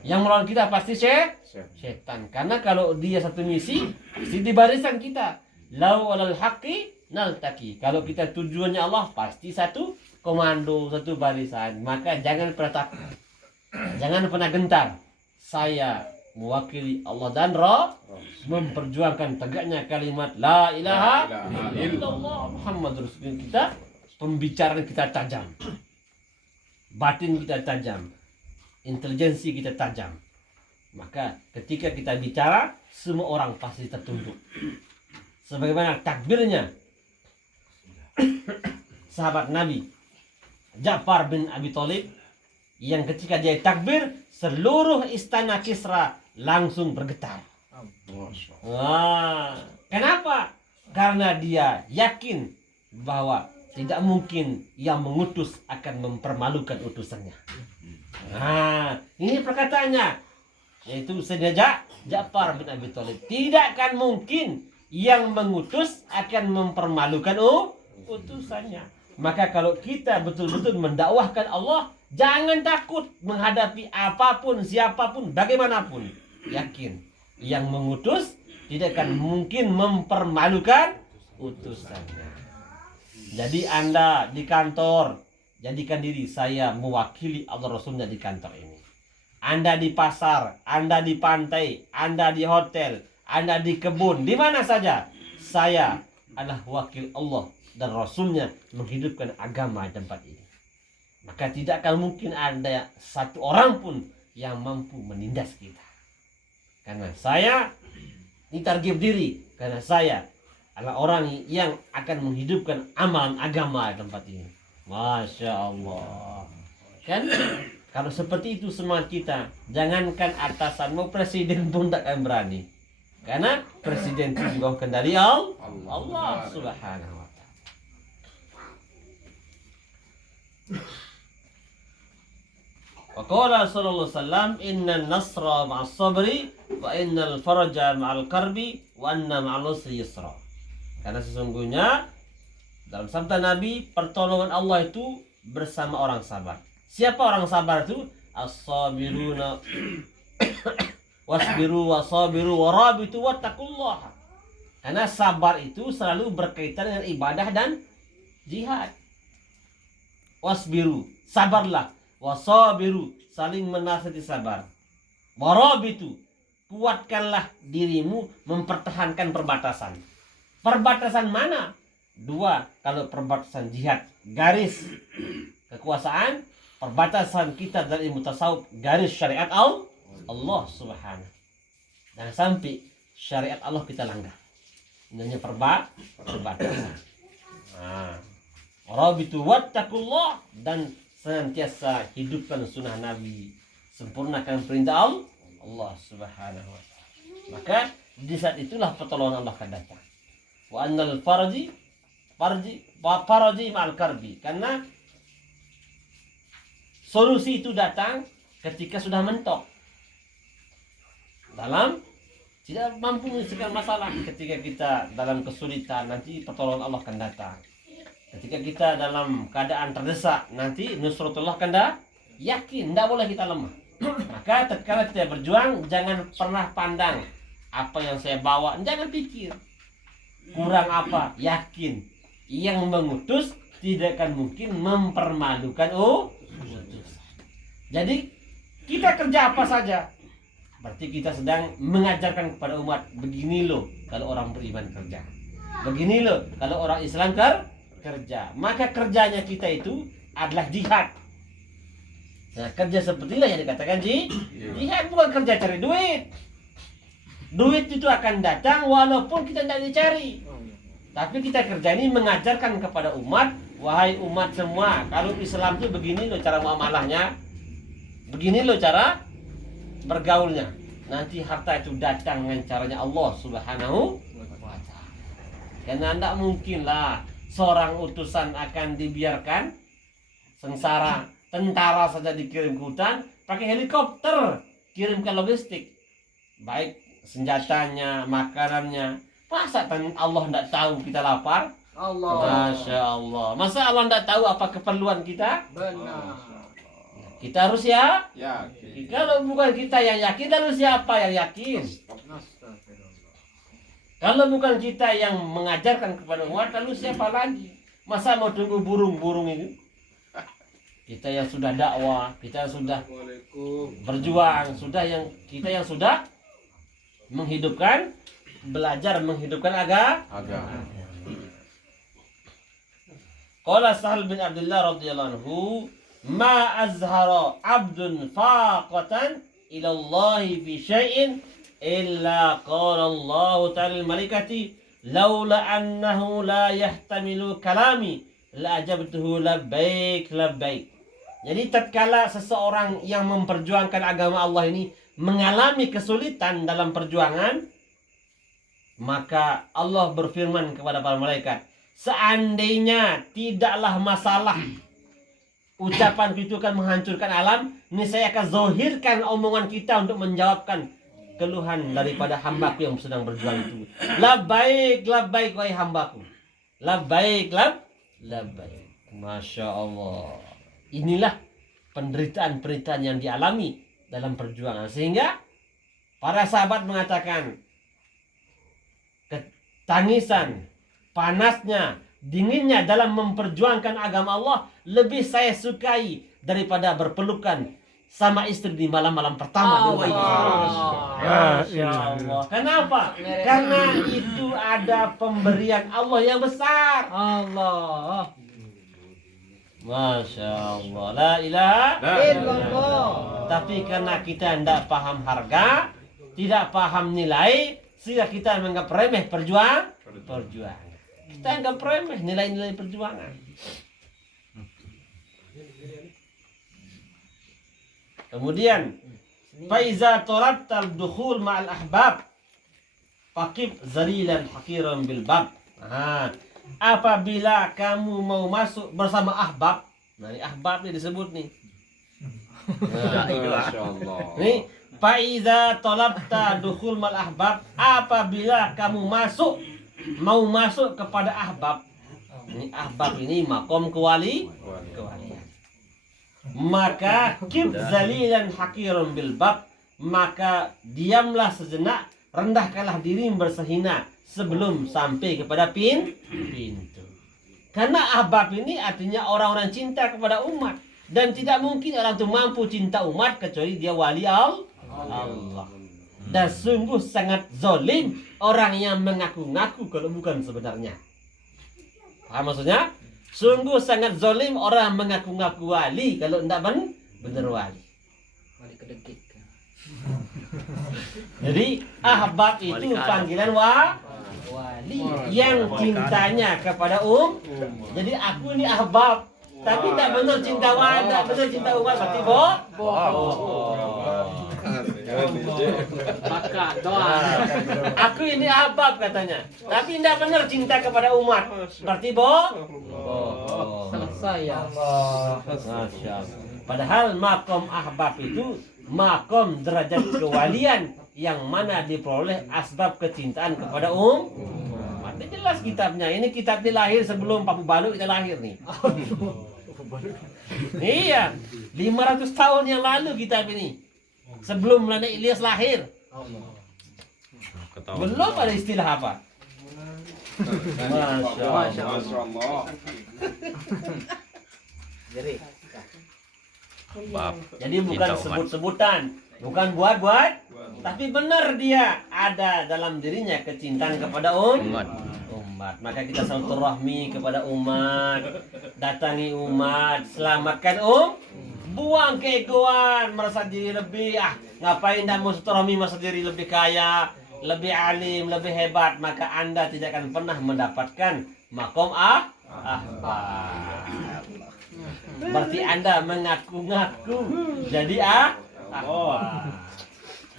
Yang melawan kita pasti setan. Karena kalau dia satu misi, pasti di barisan kita. Lau alal haqqi naltaki. Kalau kita tujuannya Allah, pasti satu komando, satu barisan. Maka jangan pernah takut, jangan pernah gentar. Saya mewakili Allah dan Rabb, memperjuangkan tegaknya kalimat la ilaha illallah Muhammad Rasulullah. Kita pembicaraan kita tajam, batin kita tajam, intelijensi kita tajam. Maka ketika kita bicara, semua orang pasti tertunduk. Sebagaimana takbirnya sahabat Nabi Ja'far bin Abi Thalib, yang ketika dia takbir, seluruh istana Kisra langsung bergetar. Wah, kenapa? Karena dia yakin bahwa tidak mungkin yang mengutus akan mempermalukan utusannya. Nah, ini perkataannya, yaitu Sayyidina Ja'far bin Abi Thalib. Tidak akan mungkin yang mengutus akan mempermalukan utusannya. Maka kalau kita betul-betul mendakwahkan Allah, jangan takut menghadapi apapun, siapapun, bagaimanapun. Yakin, yang mengutus tidak akan mungkin mempermalukan utusannya. Jadi Anda di kantor, jadikan diri saya mewakili Allah Rasulnya di kantor ini. Anda di pasar, Anda di pantai, Anda di hotel, Anda di kebun, di mana saja, saya adalah wakil Allah dan Rasulnya menghidupkan agama di tempat ini. Maka tidak akan mungkin ada satu orang pun yang mampu menindas kita. Karena saya ditargib diri, karena saya adalah orang yang akan menghidupkan amalan agama di tempat ini. Masya Allah. Kan? Kalau seperti itu semangat kita, jangankan atasan, mau presiden pun tak akan berani. Karena presiden itu juga kendali Allah Subhanahu wa ta'ala. Waqala sallallahu alaihi wasallam, inna nasra ma'as sabri wa innal faraja ma'al karbi wa anna ma'al usri yusra. Karena sesungguhnya dalam sabda Nabi, pertolongan Allah itu bersama orang sabar. Siapa orang sabar itu? As-sabiruna wasbiru wasabiru warabitu wattaqullah. Karena sabar itu selalu berkaitan dengan ibadah dan jihad. Wasbiru, sabarlah. Wasabiru, saling menasihati sabar. Warabitu, kuatkanlah dirimu mempertahankan perbatasan. Perbatasan mana? Dua, kalau perbatasan jihad, garis kekuasaan, perbatasan kita dari ilmu tasawuf, garis syariat Allah Subhanahu. Dan sampai syariat Allah kita langgar. Ini hanya perbatasan. Nah, warabitu wattaqullah, dan senantiasa hidupkan sunnah Nabi, sempurnakan perintah Allah Subhanahu wa ta'ala. Maka di saat itulah pertolongan Allah akan datang. Wa annal faraji ma'al karbi. Karena solusi itu datang ketika sudah mentok. Dalam tidak mampu menyelesaikan masalah, ketika kita dalam kesulitan, nanti pertolongan Allah akan datang. Ketika kita dalam keadaan terdesak, nanti nusratullah akan yakin, tidak boleh kita lemah. Maka tatkala kita berjuang, jangan pernah pandang apa yang saya bawa, jangan pikir kurang apa, yakin yang mengutus tidak akan mungkin mempermalukan utusan. Jadi kita kerja apa saja, berarti kita sedang mengajarkan kepada umat, begini loh kalau orang beriman kerja, begini loh kalau orang Islam kerja. Maka kerjanya kita itu adalah jihad. Nah, kerja sepertilah yang dikatakan jihad, bukan kerja cari duit. Duit itu akan datang walaupun kita tidak dicari. Tapi kita kerja ini mengajarkan kepada umat, wahai umat semua, kalau Islam itu begini loh cara muamalahnya, begini loh cara bergaulnya. Nanti harta itu datang dengan caranya Allah Subhanahu wa ta'ala. Karena tidak mungkinlah seorang utusan akan dibiarkan sengsara. Tentara saja dikirim ke hutan, pakai helikopter kirimkan logistik, baik senjatanya, makanannya. Masa Allah tidak tahu kita lapar? Masya Allah. Masa Allah tidak tahu apa keperluan kita? Benar. Kita harus ya. Yakin. Kalau bukan kita yang yakin, lalu siapa yang yakin? Kalau bukan kita yang mengajarkan kepada umat, lalu siapa lagi? Masa mau tunggu burung-burung itu? Kita yang sudah dakwah, kita yang sudah berjuang, kita yang sudah menghidupkan, belajar menghidupkan agama. Qala Sahal bin Abdullah radhiyallahu anhu, ma azhara 'abdun faqatan ila Allah fi syai'in illa qala Allah ta'ala malaikati laula annahu la yahtamilu kalami la ajabtuhu labbaik labbaik. Jadi tatkala seseorang yang memperjuangkan agama Allah ini mengalami kesulitan dalam perjuangan, maka Allah berfirman kepada para malaikat, seandainya tidaklah masalah ucapan itu akan menghancurkan alam, ini saya akan zohirkan omongan kita untuk menjawabkan keluhan daripada hambaku yang sedang berjuang itu. Labbaik, labbaik wahai hambaku. Labbaik, labbaik. Masya Allah. Inilah penderitaan-penderitaan yang dialami dalam perjuangan. Sehingga para sahabat mengatakan, tangisan, panasnya, dinginnya dalam memperjuangkan agama Allah lebih saya sukai daripada berpelukan sama istri di malam-malam pertama. Masya Allah. Kenapa? Karena itu ada pemberian Allah yang besar. Allah. Masya Allah. La ilaha illallah. Tapi karena kita tidak paham harga, tidak paham nilai, sehingga kita menganggap remeh perjuangan. Kita anggap remeh nilai-nilai perjuangan. Kemudian, faiza talabtal dukhul ma'al ahbab faqib zalilan hakiran bil bab. Apabila kamu mau masuk bersama ahbab, nah ini ahbab ini disebut nih. Masya Allah. Nih, faiza talabta dukhul ma'al ahbab, apabila kamu mau masuk kepada ahbab. Ini ahbab ini makom kewalian. Maka kib zalilan hakiran bil bab, maka diamlah sejenak, rendahkanlah diri bersehina sebelum sampai kepada pintu. Karena ahbab ini artinya orang-orang cinta kepada umat, dan tidak mungkin orang itu mampu cinta umat kecuali dia wali Allah. Dan sungguh sangat zalim orang yang mengaku-ngaku kalau bukan sebenarnya. Paham maksudnya? Sungguh sangat zalim orang mengaku-ngaku wali kalau tidak benar wali. Jadi ahbab itu panggilan wali yang cintanya kepada Jadi aku ini ahbab, tapi tidak benar cinta wali, tidak benar cinta umat, berarti aku ini ahbab katanya, tapi tidak benar cinta kepada umat, berarti selesai ya. Masya Allah. Padahal makom ahbab itu makom derajat kewalian yang mana diperoleh asbab kecintaan kepada umat. Ini jelas kitabnya. Ini kitab lahir sebelum Papu Balu kita lahir nih. Iya, 500 tahun yang lalu kitab ini. Sebelum Nabi Ilyas lahir. Belum ada istilah apa. Masya Allah. Jadi bukan sebut-sebutan, bukan buat-buat, tapi benar dia ada dalam dirinya kecintaan kepada umat. Maka kita silaturahmi kepada umat, datangi umat, selamatkan buang keegoan, merasa diri lebih, ngapain dah mau silaturahmi merasa diri lebih kaya, lebih alim, lebih hebat, maka Anda tidak akan pernah mendapatkan makom ahbab. Berarti Anda mengaku-ngaku jadi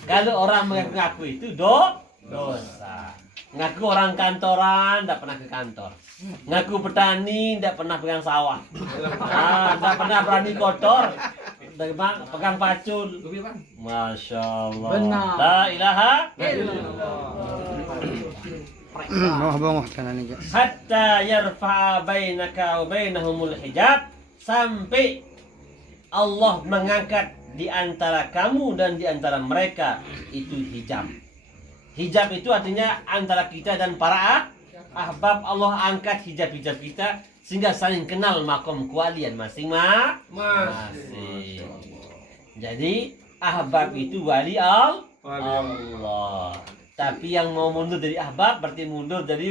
kalau orang mengaku-ngaku itu dosa. Ngaku orang kantoran, tidak pernah ke kantor. Ngaku petani, tidak pernah pegang sawah. Tidak pernah berani kotor, pegang pacul. Masya Allah. Benar. La ilaha hatta yarfa'a bainaka wa bainahumul hijab, sampai Allah mengangkat di antara kamu dan di antara mereka itu hijab. Hijab itu artinya antara kita dan para ahbab. Allah angkat hijab-hijab kita sehingga saling kenal makom kewalian masing-masing. Jadi ahbab itu wali Allah. Tapi yang mau mundur dari ahbab berarti mundur dari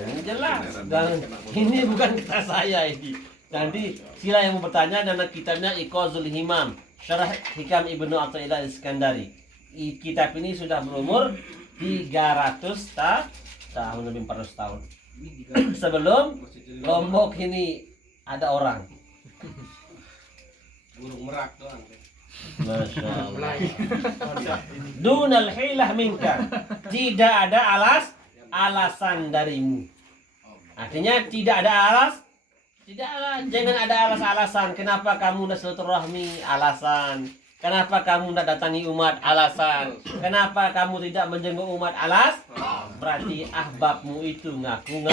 Ini jelas. Dan ini bukan kata saya ini. Nanti sila yang mau bertanya, dan kitabnya Iqazul Himam, Syarah Hikam Ibnu Athaillah Iskandari. Kitab ini sudah berumur 300 tahun, lebih 400 tahun. sebelum Lombok ini ada orang. Burung merak doang. Masya Allah. Dunal hilah minka. Tidak ada alasan darimu. Artinya tidak ada jangan ada alasan. Kenapa kamu tidak silaturahmi? Alasan. Kenapa kamu tidak datangi umat? Alasan. Kenapa kamu tidak menjenguk umat? Berarti ahbabmu itu ngaku.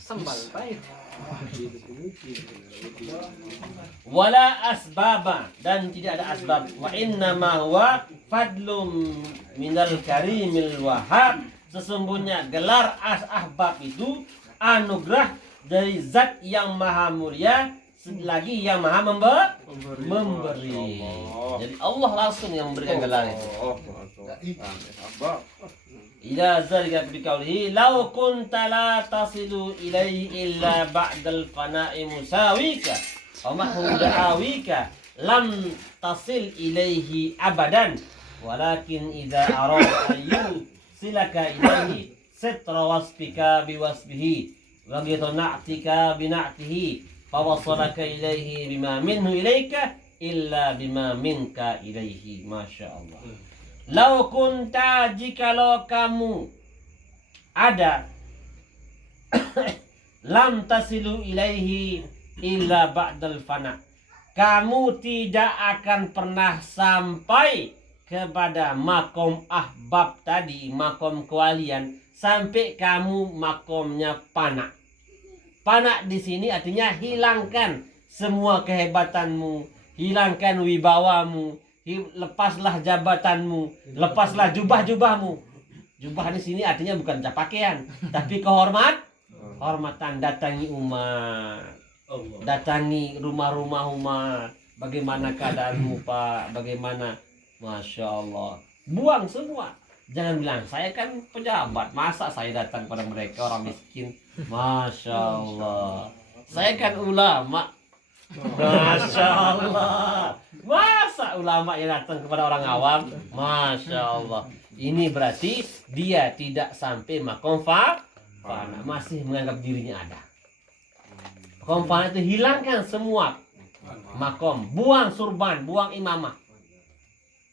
Sambal baik. Wala asbaba, dan tidak ada asbab. Wa innama huwa fadlum minal karimil wahab. Sesungguhnya gelar ahbab itu anugerah dari zat yang maha mulia, lagi yang maha memberi. Jadi Allah langsung yang memberikan gelar itu. Ila zalika biqaulihi law kunta la tasilu ilaihi illa ba'dal fana'i musawika wa mahudawika lam tasil ilaihi abadan walakin idza arada ayyun silaka ilaihi sitra wasfika biwasbihi wa ghidna'tika bina'tihi fawasalaka ilaihi bima minhu ilaika illa bima minka ilaihi. Masya Allah. Lau kunta, jikalau kamu ada lam tasilu ilaihi illa ba'dal fana, kamu tidak akan pernah sampai kepada makom ahbab tadi, makom kewalian, sampai kamu makomnya fana. Fana di sini artinya hilangkan semua kehebatanmu, hilangkan wibawamu, lepaslah jabatanmu, lepaslah jubah-jubahmu. Jubah di sini artinya bukan pakaian, tapi kehormatan. Datangi umat, datangi rumah-rumah umat. Bagaimana keadaanmu, Pak? Bagaimana? Masya Allah. Buang semua. Jangan bilang saya kan pejabat, masa saya datang pada mereka orang miskin. Masya Allah. Saya kan ulama. Masya Allah. Masa ulama yang datang kepada orang awam? Masya Allah. Ini berarti dia tidak sampai makom fana, masih menganggap dirinya ada. Makom fana itu hilangkan semua makom, buang surban, buang imamah.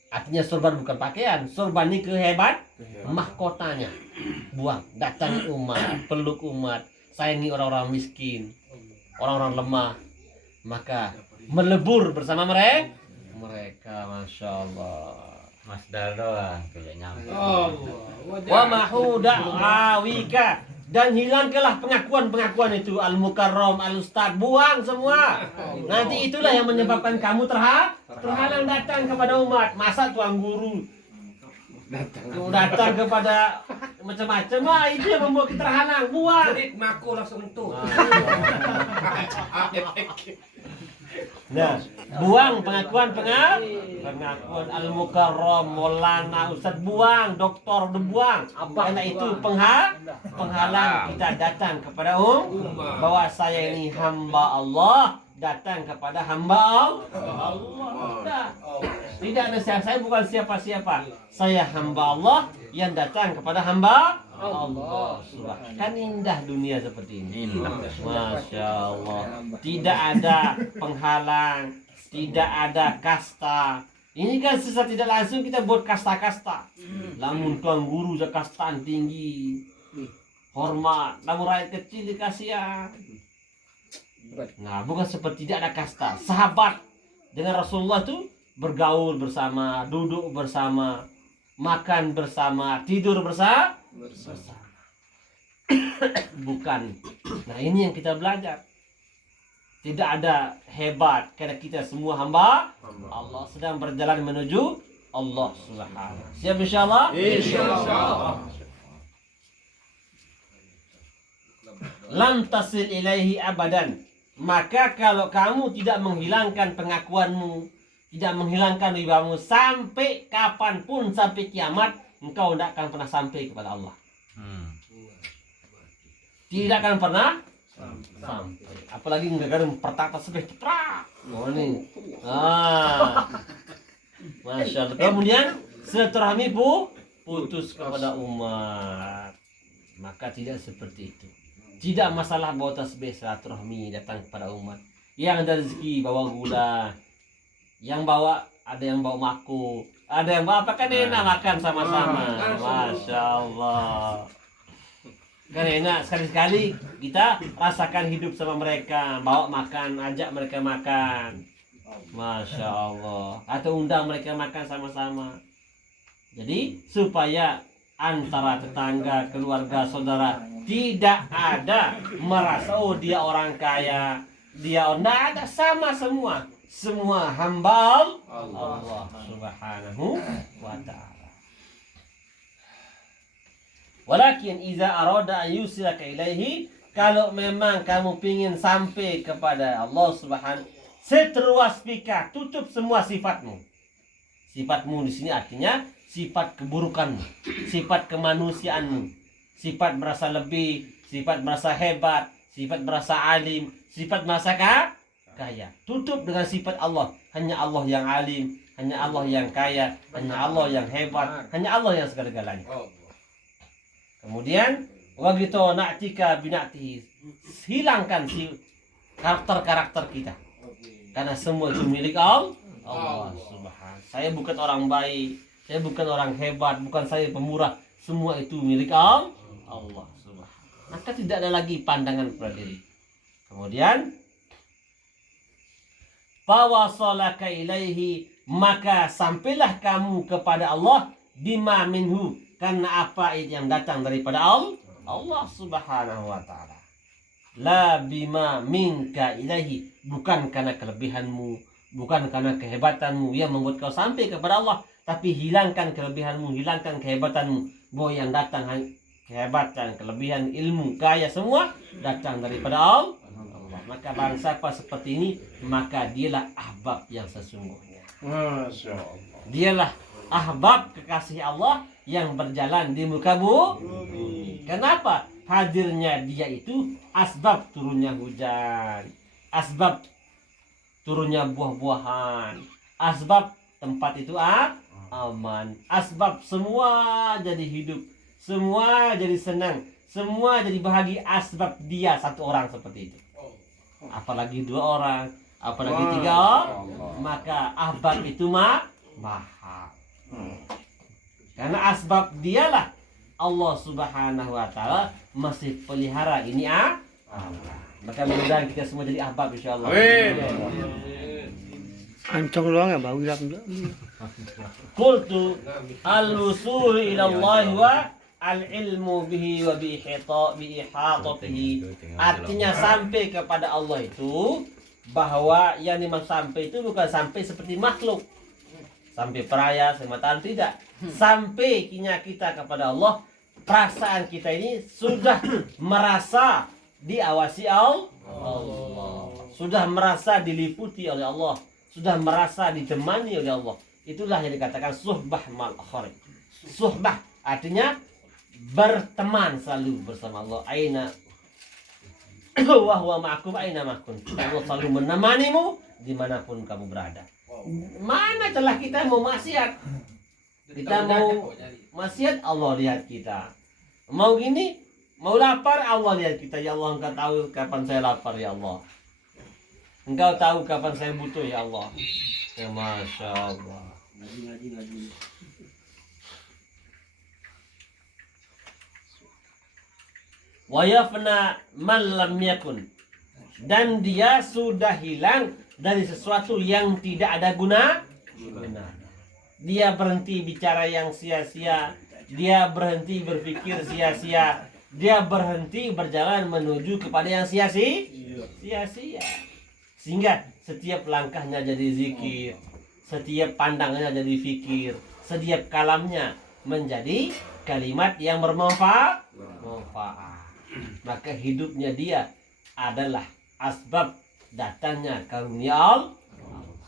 Artinya surban bukan pakaian, surban ini kehebat mahkotanya. Buang, datangi umat, peluk umat, sayangi orang-orang miskin, orang-orang lemah. Maka melebur bersama mereka. Masya Allah. Mas Daldo lah kayak nyampe. Wa mahudawika, dan hilangkanlah pengakuan itu, al-mukarram, al-ustad, buang semua. Nanti itulah yang menyebabkan kamu terhalang datang kepada umat. Masa tuan guru datang kepada macam-macam, itu yang membuat kita terhalang. Buang. Jadi ngaku langsung tuh. Nah, buang pengakuan al-mukarram, maulana, ustaz, buang, doktor, buang. Karena itu penghalang kita datang kepada bahwa saya ini hamba Allah, datang kepada hamba Allah. Tidak ada saya bukan siapa-siapa. Saya hamba Allah yang datang kepada hamba Allah. Kan indah dunia seperti ini. Masya Allah. Tidak ada penghalang, tidak ada kasta. Ini kan secara tidak langsung kita buat kasta-kasta. Namun tuan guru kastaan tinggi, hormat. Namun rakyat kecil dikasihan. Nah, bukan seperti tidak ada kasta. Sahabat dengan Rasulullah itu bergaul bersama, duduk bersama, makan bersama, tidur bersama. Bukan. Nah, ini yang kita belajar. Tidak ada hebat karena kita semua hamba Allah sedang berjalan menuju Allah Subhanahu. Siap insyaallah? Insyaallah. Lam tasil ilaihi abadan. Maka kalau kamu tidak menghilangkan pengakuanmu, tidak menghilangkan wibawamu sampai kapanpun, sampai kiamat, engkau tidak akan pernah sampai kepada Allah. Tidak akan pernah sampai. Apalagi negara pertata sebeh cetrak. Oh ini. Masya Allah. Kemudian silaturahmi putus kepada umat. Maka tidak seperti itu. Tidak masalah bawa tasbih silaturahmi datang kepada umat. Yang ada rezeki bawa gula, yang bawa ada yang bawa mako, ada yang bawa apa kan enak makan sama-sama. Masya Allah. Kan enak sekali-sekali kita rasakan hidup sama mereka, bawa makan, ajak mereka makan. Masya Allah. Atau undang mereka makan sama-sama. Jadi supaya antara tetangga, keluarga, saudara tidak ada merasa oh dia orang kaya, dia tidak ada, sama semua hamba Allah Subhanahu wa ta'ala. Walakin iza arada an yusilaka ilaihi, kalau memang kamu ingin sampai kepada Allah Subhanahu, seteruas pika, tutup semua sifatmu. Sifatmu di sini artinya sifat keburukanmu, sifat kemanusiaanmu, sifat merasa lebih, sifat merasa hebat, sifat merasa alim, sifat merasa kaya. Tutup dengan sifat Allah. Hanya Allah yang alim, hanya Allah yang kaya, hanya Allah yang hebat, hanya Allah yang segala-galanya. Kemudian begitu na'tika bina'tihi, hilangkan karakter-karakter kita. Karena semua itu milik Allah Subhanahu. Saya bukan orang baik, saya bukan orang hebat, bukan saya pemurah, semua itu milik Allah Subhanahu. Maka tidak ada lagi pandangan kepada diri. Kemudian fawasalaka ilaihi, maka sampailah kamu kepada Allah bima minhu, karena apa yang datang daripada Allah Subhanahu wa ta'ala. La bima minka ilaihi, bukan karena kelebihanmu, bukan karena kehebatanmu yang membuat kau sampai kepada Allah, tapi hilangkan kelebihanmu, hilangkan kehebatanmu. Bahwa yang datang kehebatan, kelebihan, ilmu, kaya, semua datang daripada Allah. Maka barang siapa seperti ini, maka dialah ahbab yang sesungguhnya. Masya Allah. Dialah ahbab kekasih Allah yang berjalan di muka bumi. Kenapa? Hadirnya dia itu asbab turunnya hujan, asbab turunnya buah-buahan, asbab tempat itu aman, asbab semua jadi hidup, semua jadi senang, semua jadi bahagia, asbab dia satu orang seperti itu. Apalagi dua orang, apalagi tiga orang, maka ahbab itu mahal. Karena asbab dialah Allah Subhanahu wa ta'ala masih pelihara ini maka mudah-mudahan kita semua jadi ahbab insyaallah. Ancong doang ya bau hilang juga. Qultu al-wusul ila Allah wa al-ilmu bihi wa bi ihatatihi. Artinya sampai kepada Allah itu, bahwa yang dimaksud sampai itu bukan sampai seperti makhluk, sampai peraya, sematan, tidak. Sampai kita kepada Allah, perasaan kita ini sudah merasa diawasi Allah, sudah merasa diliputi oleh Allah, sudah merasa ditemani oleh Allah. Itulah yang dikatakan suhbah mal akhir. Suhbah artinya berteman selalu bersama Allah. Aina wa huwa ma'akum aina ma kuntum. Allah selalu menemanimu dimanapun kamu berada. Mana celah kita mau maksiat? Kita mau maksiat, Allah lihat kita. Mau gini, mau lapar, Allah lihat kita. Ya Allah, engkau tahu kapan saya lapar ya Allah. Engkau tahu kapan saya butuh ya Allah. Ya Masya Allah. Wa yafna man lam yakun, dan dia sudah hilang dari sesuatu yang tidak ada guna. Dia berhenti bicara yang sia-sia, dia berhenti berpikir sia-sia, dia berhenti berjalan menuju kepada yang sia-sia. Sehingga setiap langkahnya jadi zikir, setiap pandangannya jadi fikir, setiap kalamnya menjadi kalimat yang bermanfaat. Maka hidupnya dia adalah asbab datangnya karunia Allah.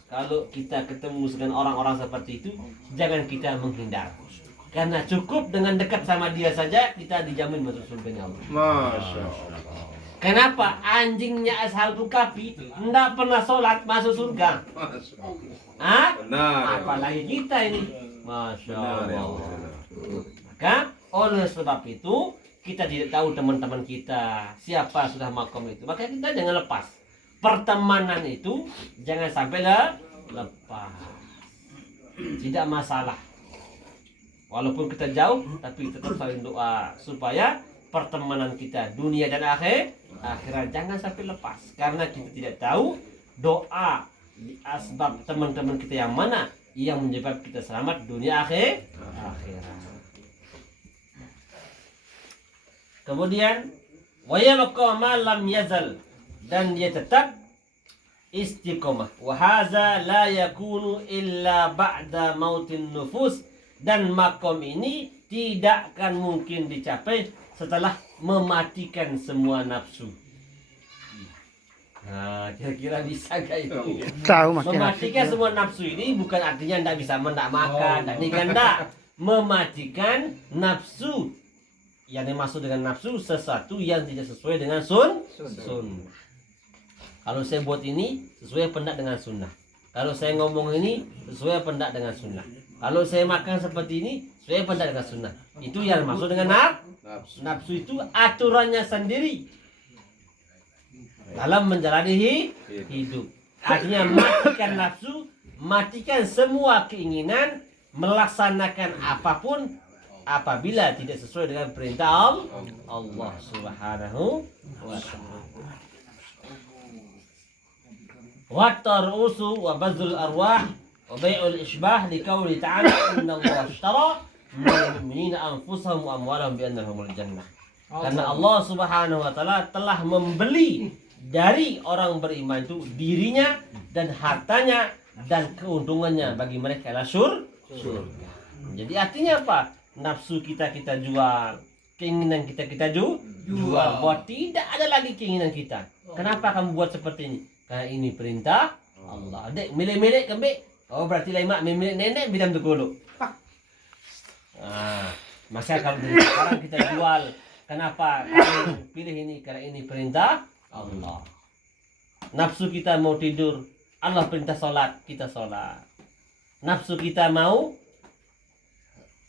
Kalau kita ketemu dengan orang-orang seperti itu, jangan kita menghindar. Karena cukup dengan dekat sama dia saja kita dijamin masuk surganya Allah. Masya Allah. Kenapa? Anjingnya Ashabul Kahfi enggak pernah sholat masuk surga. Hah? Benar. Apalagi kita ini. Masya Benar ya. Allah. Maka oleh sebab itu kita tidak tahu teman-teman kita siapa sudah makom itu. Maka kita jangan lepas. Pertemanan itu jangan sampai lepas. Tidak masalah. Walaupun kita jauh, tapi tetap saling doa supaya pertemanan kita dunia dan akhirat jangan sampai lepas. Karena kita tidak tahu doa di asbab teman-teman kita yang mana yang menyebabkan kita selamat dunia akhirat. Kemudian wa yabqa ma lam yazal, dan dia tetap istiqomah. Wa hadza la yakunu illa ba'da mautin nufus, dan makom ini tidak akan mungkin dicapai setelah mematikan semua nafsu. Nah, kira-kira bisa gak itu? Tahu makin Mematikan semua nafsu ini bukan artinya tidak bisa makan, dan nikah enggak. Mematikan nafsu, yang dimaksud dengan nafsu sesuatu yang tidak sesuai dengan sunnah. Kalau saya buat ini sesuai apa enggak dengan sunnah. Kalau saya ngomong ini sesuai apa enggak dengan sunnah. Kalau saya makan seperti ini sesuai apa enggak dengan sunnah. Itu yang dimaksud dengan Nafsu. nafsu itu aturannya sendiri dalam menjalani hidup. Artinya matikan nafsu, matikan semua keinginan, melaksanakan apapun apabila tidak sesuai dengan perintah Allah Subhanahu wa ta'ala. Wa tarusu wa bazul arwah wa bai'ul isbah liqauli ta'ala inna Allah ashtara minal mu'minina anfusahum wa amwalahum bi anna lahumul jannah. Karena Allah Subhanahu wa ta'ala telah membeli dari orang beriman itu dirinya dan hartanya dan keuntungannya bagi mereka adalah surga. Jadi artinya apa? Nafsu kita jual, keinginan kita jual. Bahwa tidak ada lagi keinginan kita. Kenapa kamu buat seperti ini? Karena ini perintah Allah. Adik milik-milik kembali. Oh berarti lah mak milik nenek bidam tu kolok. Masa kalau dari sekarang kita jual, kenapa kamu pilih ini? Karena ini perintah Allah. Nafsu kita mau tidur, Allah perintah sholat, kita sholat. Nafsu kita mau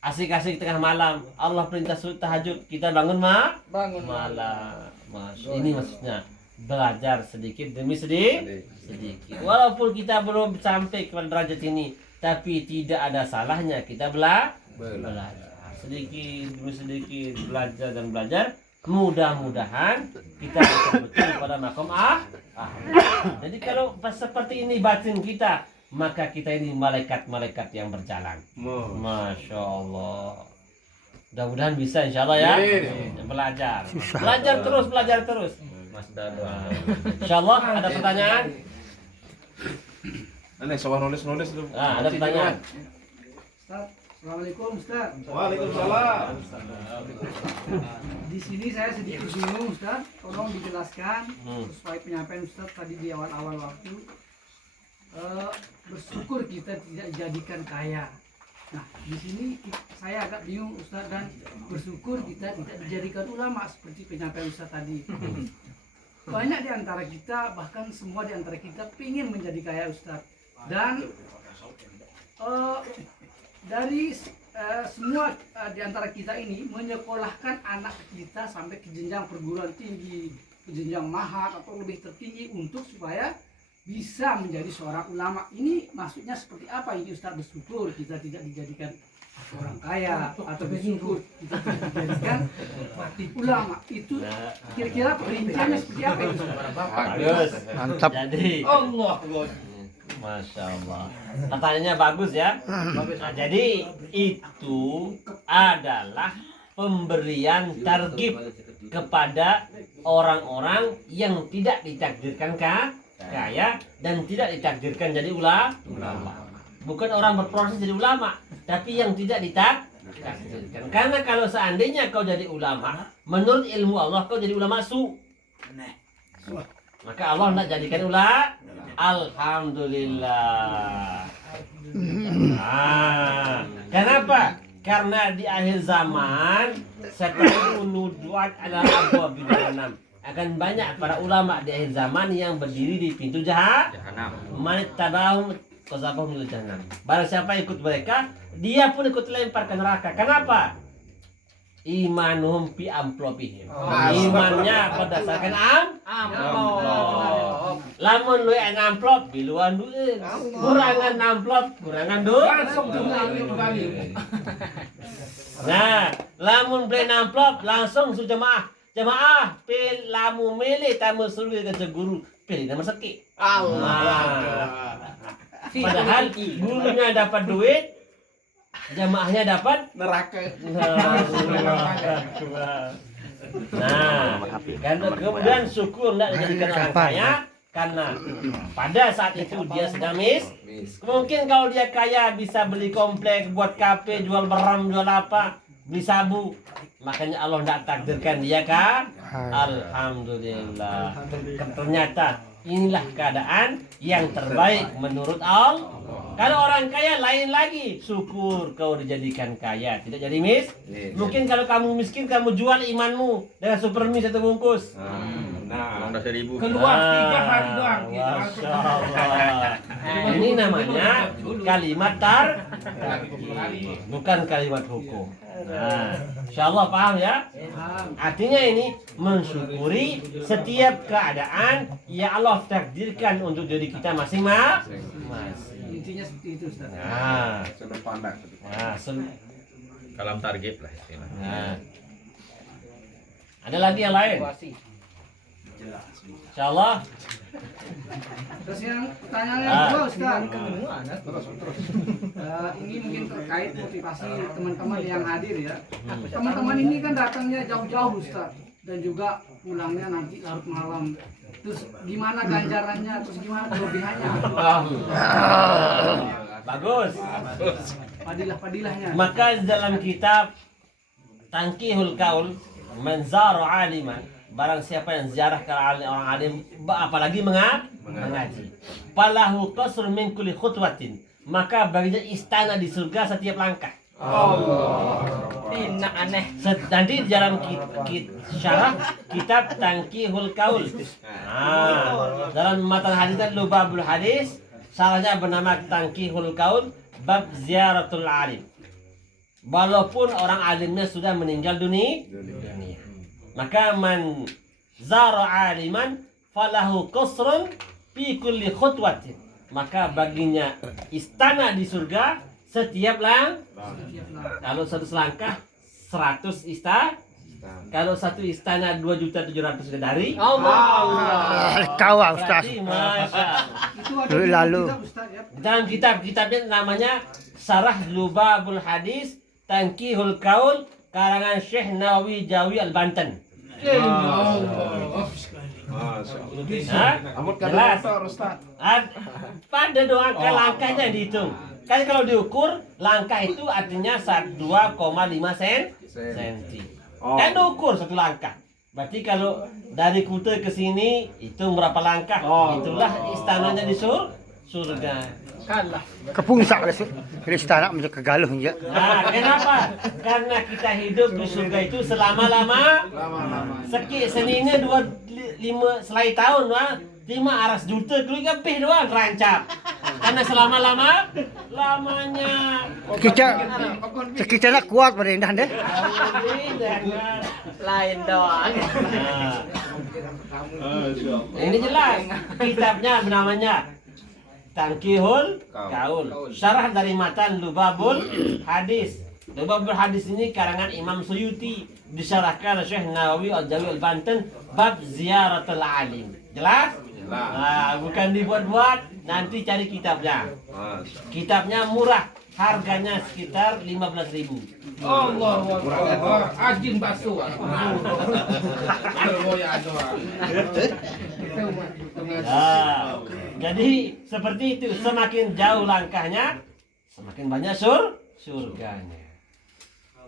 asik-asik tengah malam, Allah perintah tahajud, kita bangun malam. Ini maksudnya belajar sedikit demi sedikit. Walaupun kita belum sampai ke derajat ini, tapi tidak ada salahnya kita belajar sedikit demi sedikit, belajar dan belajar. Mudah-mudahan kita betul pada makom Jadi kalau seperti ini batin kita, maka kita ini malaikat-malaikat yang berjalan. Masya Allah. Mudah-mudahan bisa insya Allah ya. Belajar terus. Mas Dado. Insya Allah ada pertanyaan? Aneh, soal nulis dulu. Ada pertanyaan? Ustaz, Assalamualaikum Ustaz. Waalaikumsalam. Di sini saya sedikit bingung Ustaz, tolong dijelaskan supaya penyampaian Ustaz tadi di awal-awal waktu. Bersyukur kita tidak dijadikan kaya. Nah, di sini saya agak bingung Ustaz, dan bersyukur kita tidak dijadikan ulama seperti penyampaian Ustaz tadi. Banyak di antara kita, bahkan semua di antara kita ingin menjadi kaya Ustaz. Dan dari semua di antara kita ini menyekolahkan anak kita sampai ke jenjang perguruan tinggi, ke jenjang mahar atau lebih tertinggi untuk supaya bisa menjadi seorang ulama. Ini maksudnya seperti apa ini Ustaz? Bersyukur kita tidak dijadikan orang kaya, atau bersyukur kita tidak dijadikan ulama. Itu kira-kira perinciannya seperti apa itu Ustaz? Bagus. Mantap. Jadi Allah. Masya Allah. Pertanyaannya bagus ya. Nah, jadi itu adalah pemberian targib kepada orang-orang yang tidak ditakdirkan kaya dan tidak ditakdirkan jadi ulama. Bukan orang berproses jadi ulama, tapi yang tidak ditakdirkan. Karena kalau seandainya kau jadi ulama, menurut ilmu Allah kau jadi ulama maka Allah tidak jadikan ulama. Alhamdulillah. Kenapa? Karena di akhir zaman setakunu duat ala abwab jahannam. akan banyak para ulama di akhir zaman yang berdiri di pintu Jahanam. manit tabahum qazafahum lil jahannam. Barang siapa ikut mereka, dia pun ikut lempar ke neraka. Kenapa? Imanuhum fi amplopihim. Imannya berdasarkan amplop. Lamun lu amplop biluan duit. Kurangan amplop, kurangan duit. Langsung kembali. Nah, lamun beli amplop langsung su jamaah pil lamu milih tamu suruh ke guru pilih nomor seki. Padahal gurunya dapat duit, jamaahnya dapat Neraka. Nah, kemudian syukur tidak dijadikan orang kaya karena pada saat itu dia sedang mungkin kalau dia kaya bisa beli komplek, buat kafe, jual beram, jual apa, beli sabu. Makanya Allah tidak takdirkan dia kan. Alhamdulillah. Ternyata inilah keadaan yang terbaik menurut Allah. Kalau orang kaya lain lagi, syukur kau dijadikan kaya, tidak jadi mungkin kalau kamu miskin kamu jual imanmu dengan super mie 1 bungkus. Nah, udah 1.000. Keluar 3 hari doang. Masya Allah. Ini namanya kalimat bukan kalimat hukum. Nah, insya Allah paham ya? Artinya ini mensyukuri setiap keadaan yang Allah takdirkan untuk diri kita masing-masing. Intinya seperti itu, Ustaz. Nah, Sudut pandang. Kalam target lah istilahnya. nah. Ada lagi yang lain? Insya Allah. Terus yang pertanyaan yang kedua, Ustaz. Ini mungkin terkait motivasi teman-teman yang hadir ya. Teman-teman ini kan datangnya jauh-jauh, Ustaz, dan juga pulangnya nanti larut malam. Terus gimana ganjarannya? Terus gimana kelebihannya? Bagus. Fadilah-fadilahnya. Maka dalam kitab Tangkihul Kaul Manzaru Aliman, barang siapa yang ziarah ke orang alim, apalagi mengaji, falahu qasrun min kulli khutwatin, maka baginya istana di surga setiap langkah. Ini aneh. Nanti di dalam syarah kitab Tangkihul Kaul, dalam matan hadis Lubabul Hadis, syarahnya bernama Tangkihul Kaul bab ziaratul alim. Walaupun orang alimnya sudah meninggal dunia, maka man zara aliman falahu qasrun fi kulli khutwatin, maka baginya istana di surga setiap kalau 100 langkah 100 istana, kalau satu istana 2.700.000 dari Kau Ustaz. berarti Masya Allah. Itu ada Dulu di lalu. kitab, Ustaz, ya. Dalam kitabnya namanya Sarah Lubabul Hadis Tangkihul Kaul karangan Syekh Nawawi Jawi Al-Banten. Hah? Jelas. Pada doa langkahnya yang dihitung. Kan kalau diukur langkah itu artinya 2,5 senti. Kan diukur satu langkah. Berarti kalau dari Kuta ke sini hitung berapa langkah? Itulah istananya di surga. Kepungsak Kristana macam kegaluh je. Nah, kenapa? Karena kita hidup di surga itu selama-lama. Seninya 25 selai tahun, wah. 5 aras juta dulu lebih doang rancap. Karena lamanya. Kita nak kuat pada indah deh. Lain doang. Ini jelas. Kitabnya namanya Tangkihul Kaul. Syarah dari matan Lubabul Hadis. Lubabul Hadis ini karangan Imam Suyuti, disyarahkan oleh Syekh Nawawi Al-Jawi Al-Banten bab ziaratul alim. Jelas? Nah, bukan dibuat-buat, nanti cari kitabnya. Kitabnya murah, harganya sekitar 15.000. Allah Akbar. Ajin basuh. Nah, jadi seperti itu, semakin jauh langkahnya, semakin banyak surganya.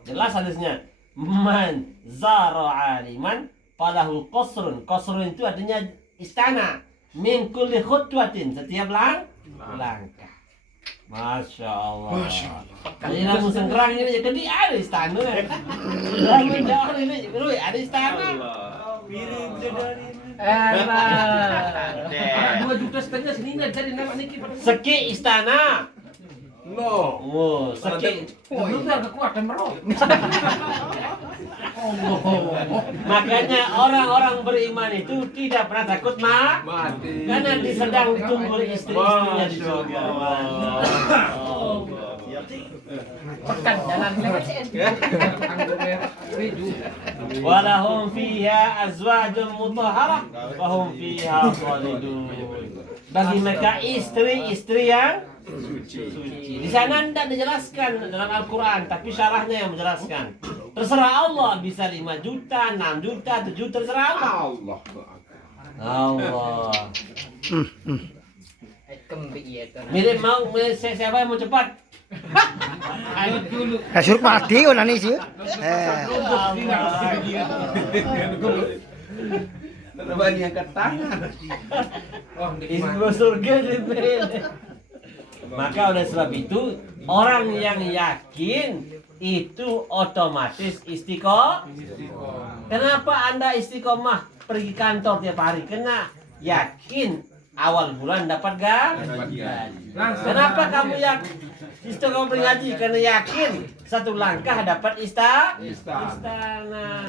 Jelas hadisnya. Man zara aliman falahu qasrun. Qasrun itu artinya istana. Min kulli khutwatin, setiap langkah. Masya Allah. Ini langsung sengkerang ini jadi ada istana. Lalu jauh ini ada istana. Piring bidadari. Ada 2,5 juta sini jadi nama niki. Seki istana. No. Oh, seki. Belum dah kekuatan merok. Makanya orang-orang beriman itu tidak pernah takut Mati. karena sedang ditunggu istri-istrinya di surga. Pekan jalan lewat anggur merah. Walahum fiha azwajun mutahharah wa hum fiha khalidun. Bagi mereka istri-istri yang suci. Di sana tidak dijelaskan dalam Al-Quran, tapi syarahnya yang menjelaskan. Terserah Allah, bisa 5 juta, 6 juta, 7 juta, terserah Allah. Allah. Mirip mau siapa yang mau cepat? Ayo dulu. Suruh mati orang ni sih. Kenapa diangkat tangan? Istri surga dipilih. Maka oleh sebab itu orang yang yakin itu otomatis istiqomah. Kenapa Anda istiqomah pergi kantor tiap hari? Karena yakin awal bulan dapat gaji. Kenapa kamu yakin istiqomah pergi ngaji? Karena yakin satu langkah dapat istana.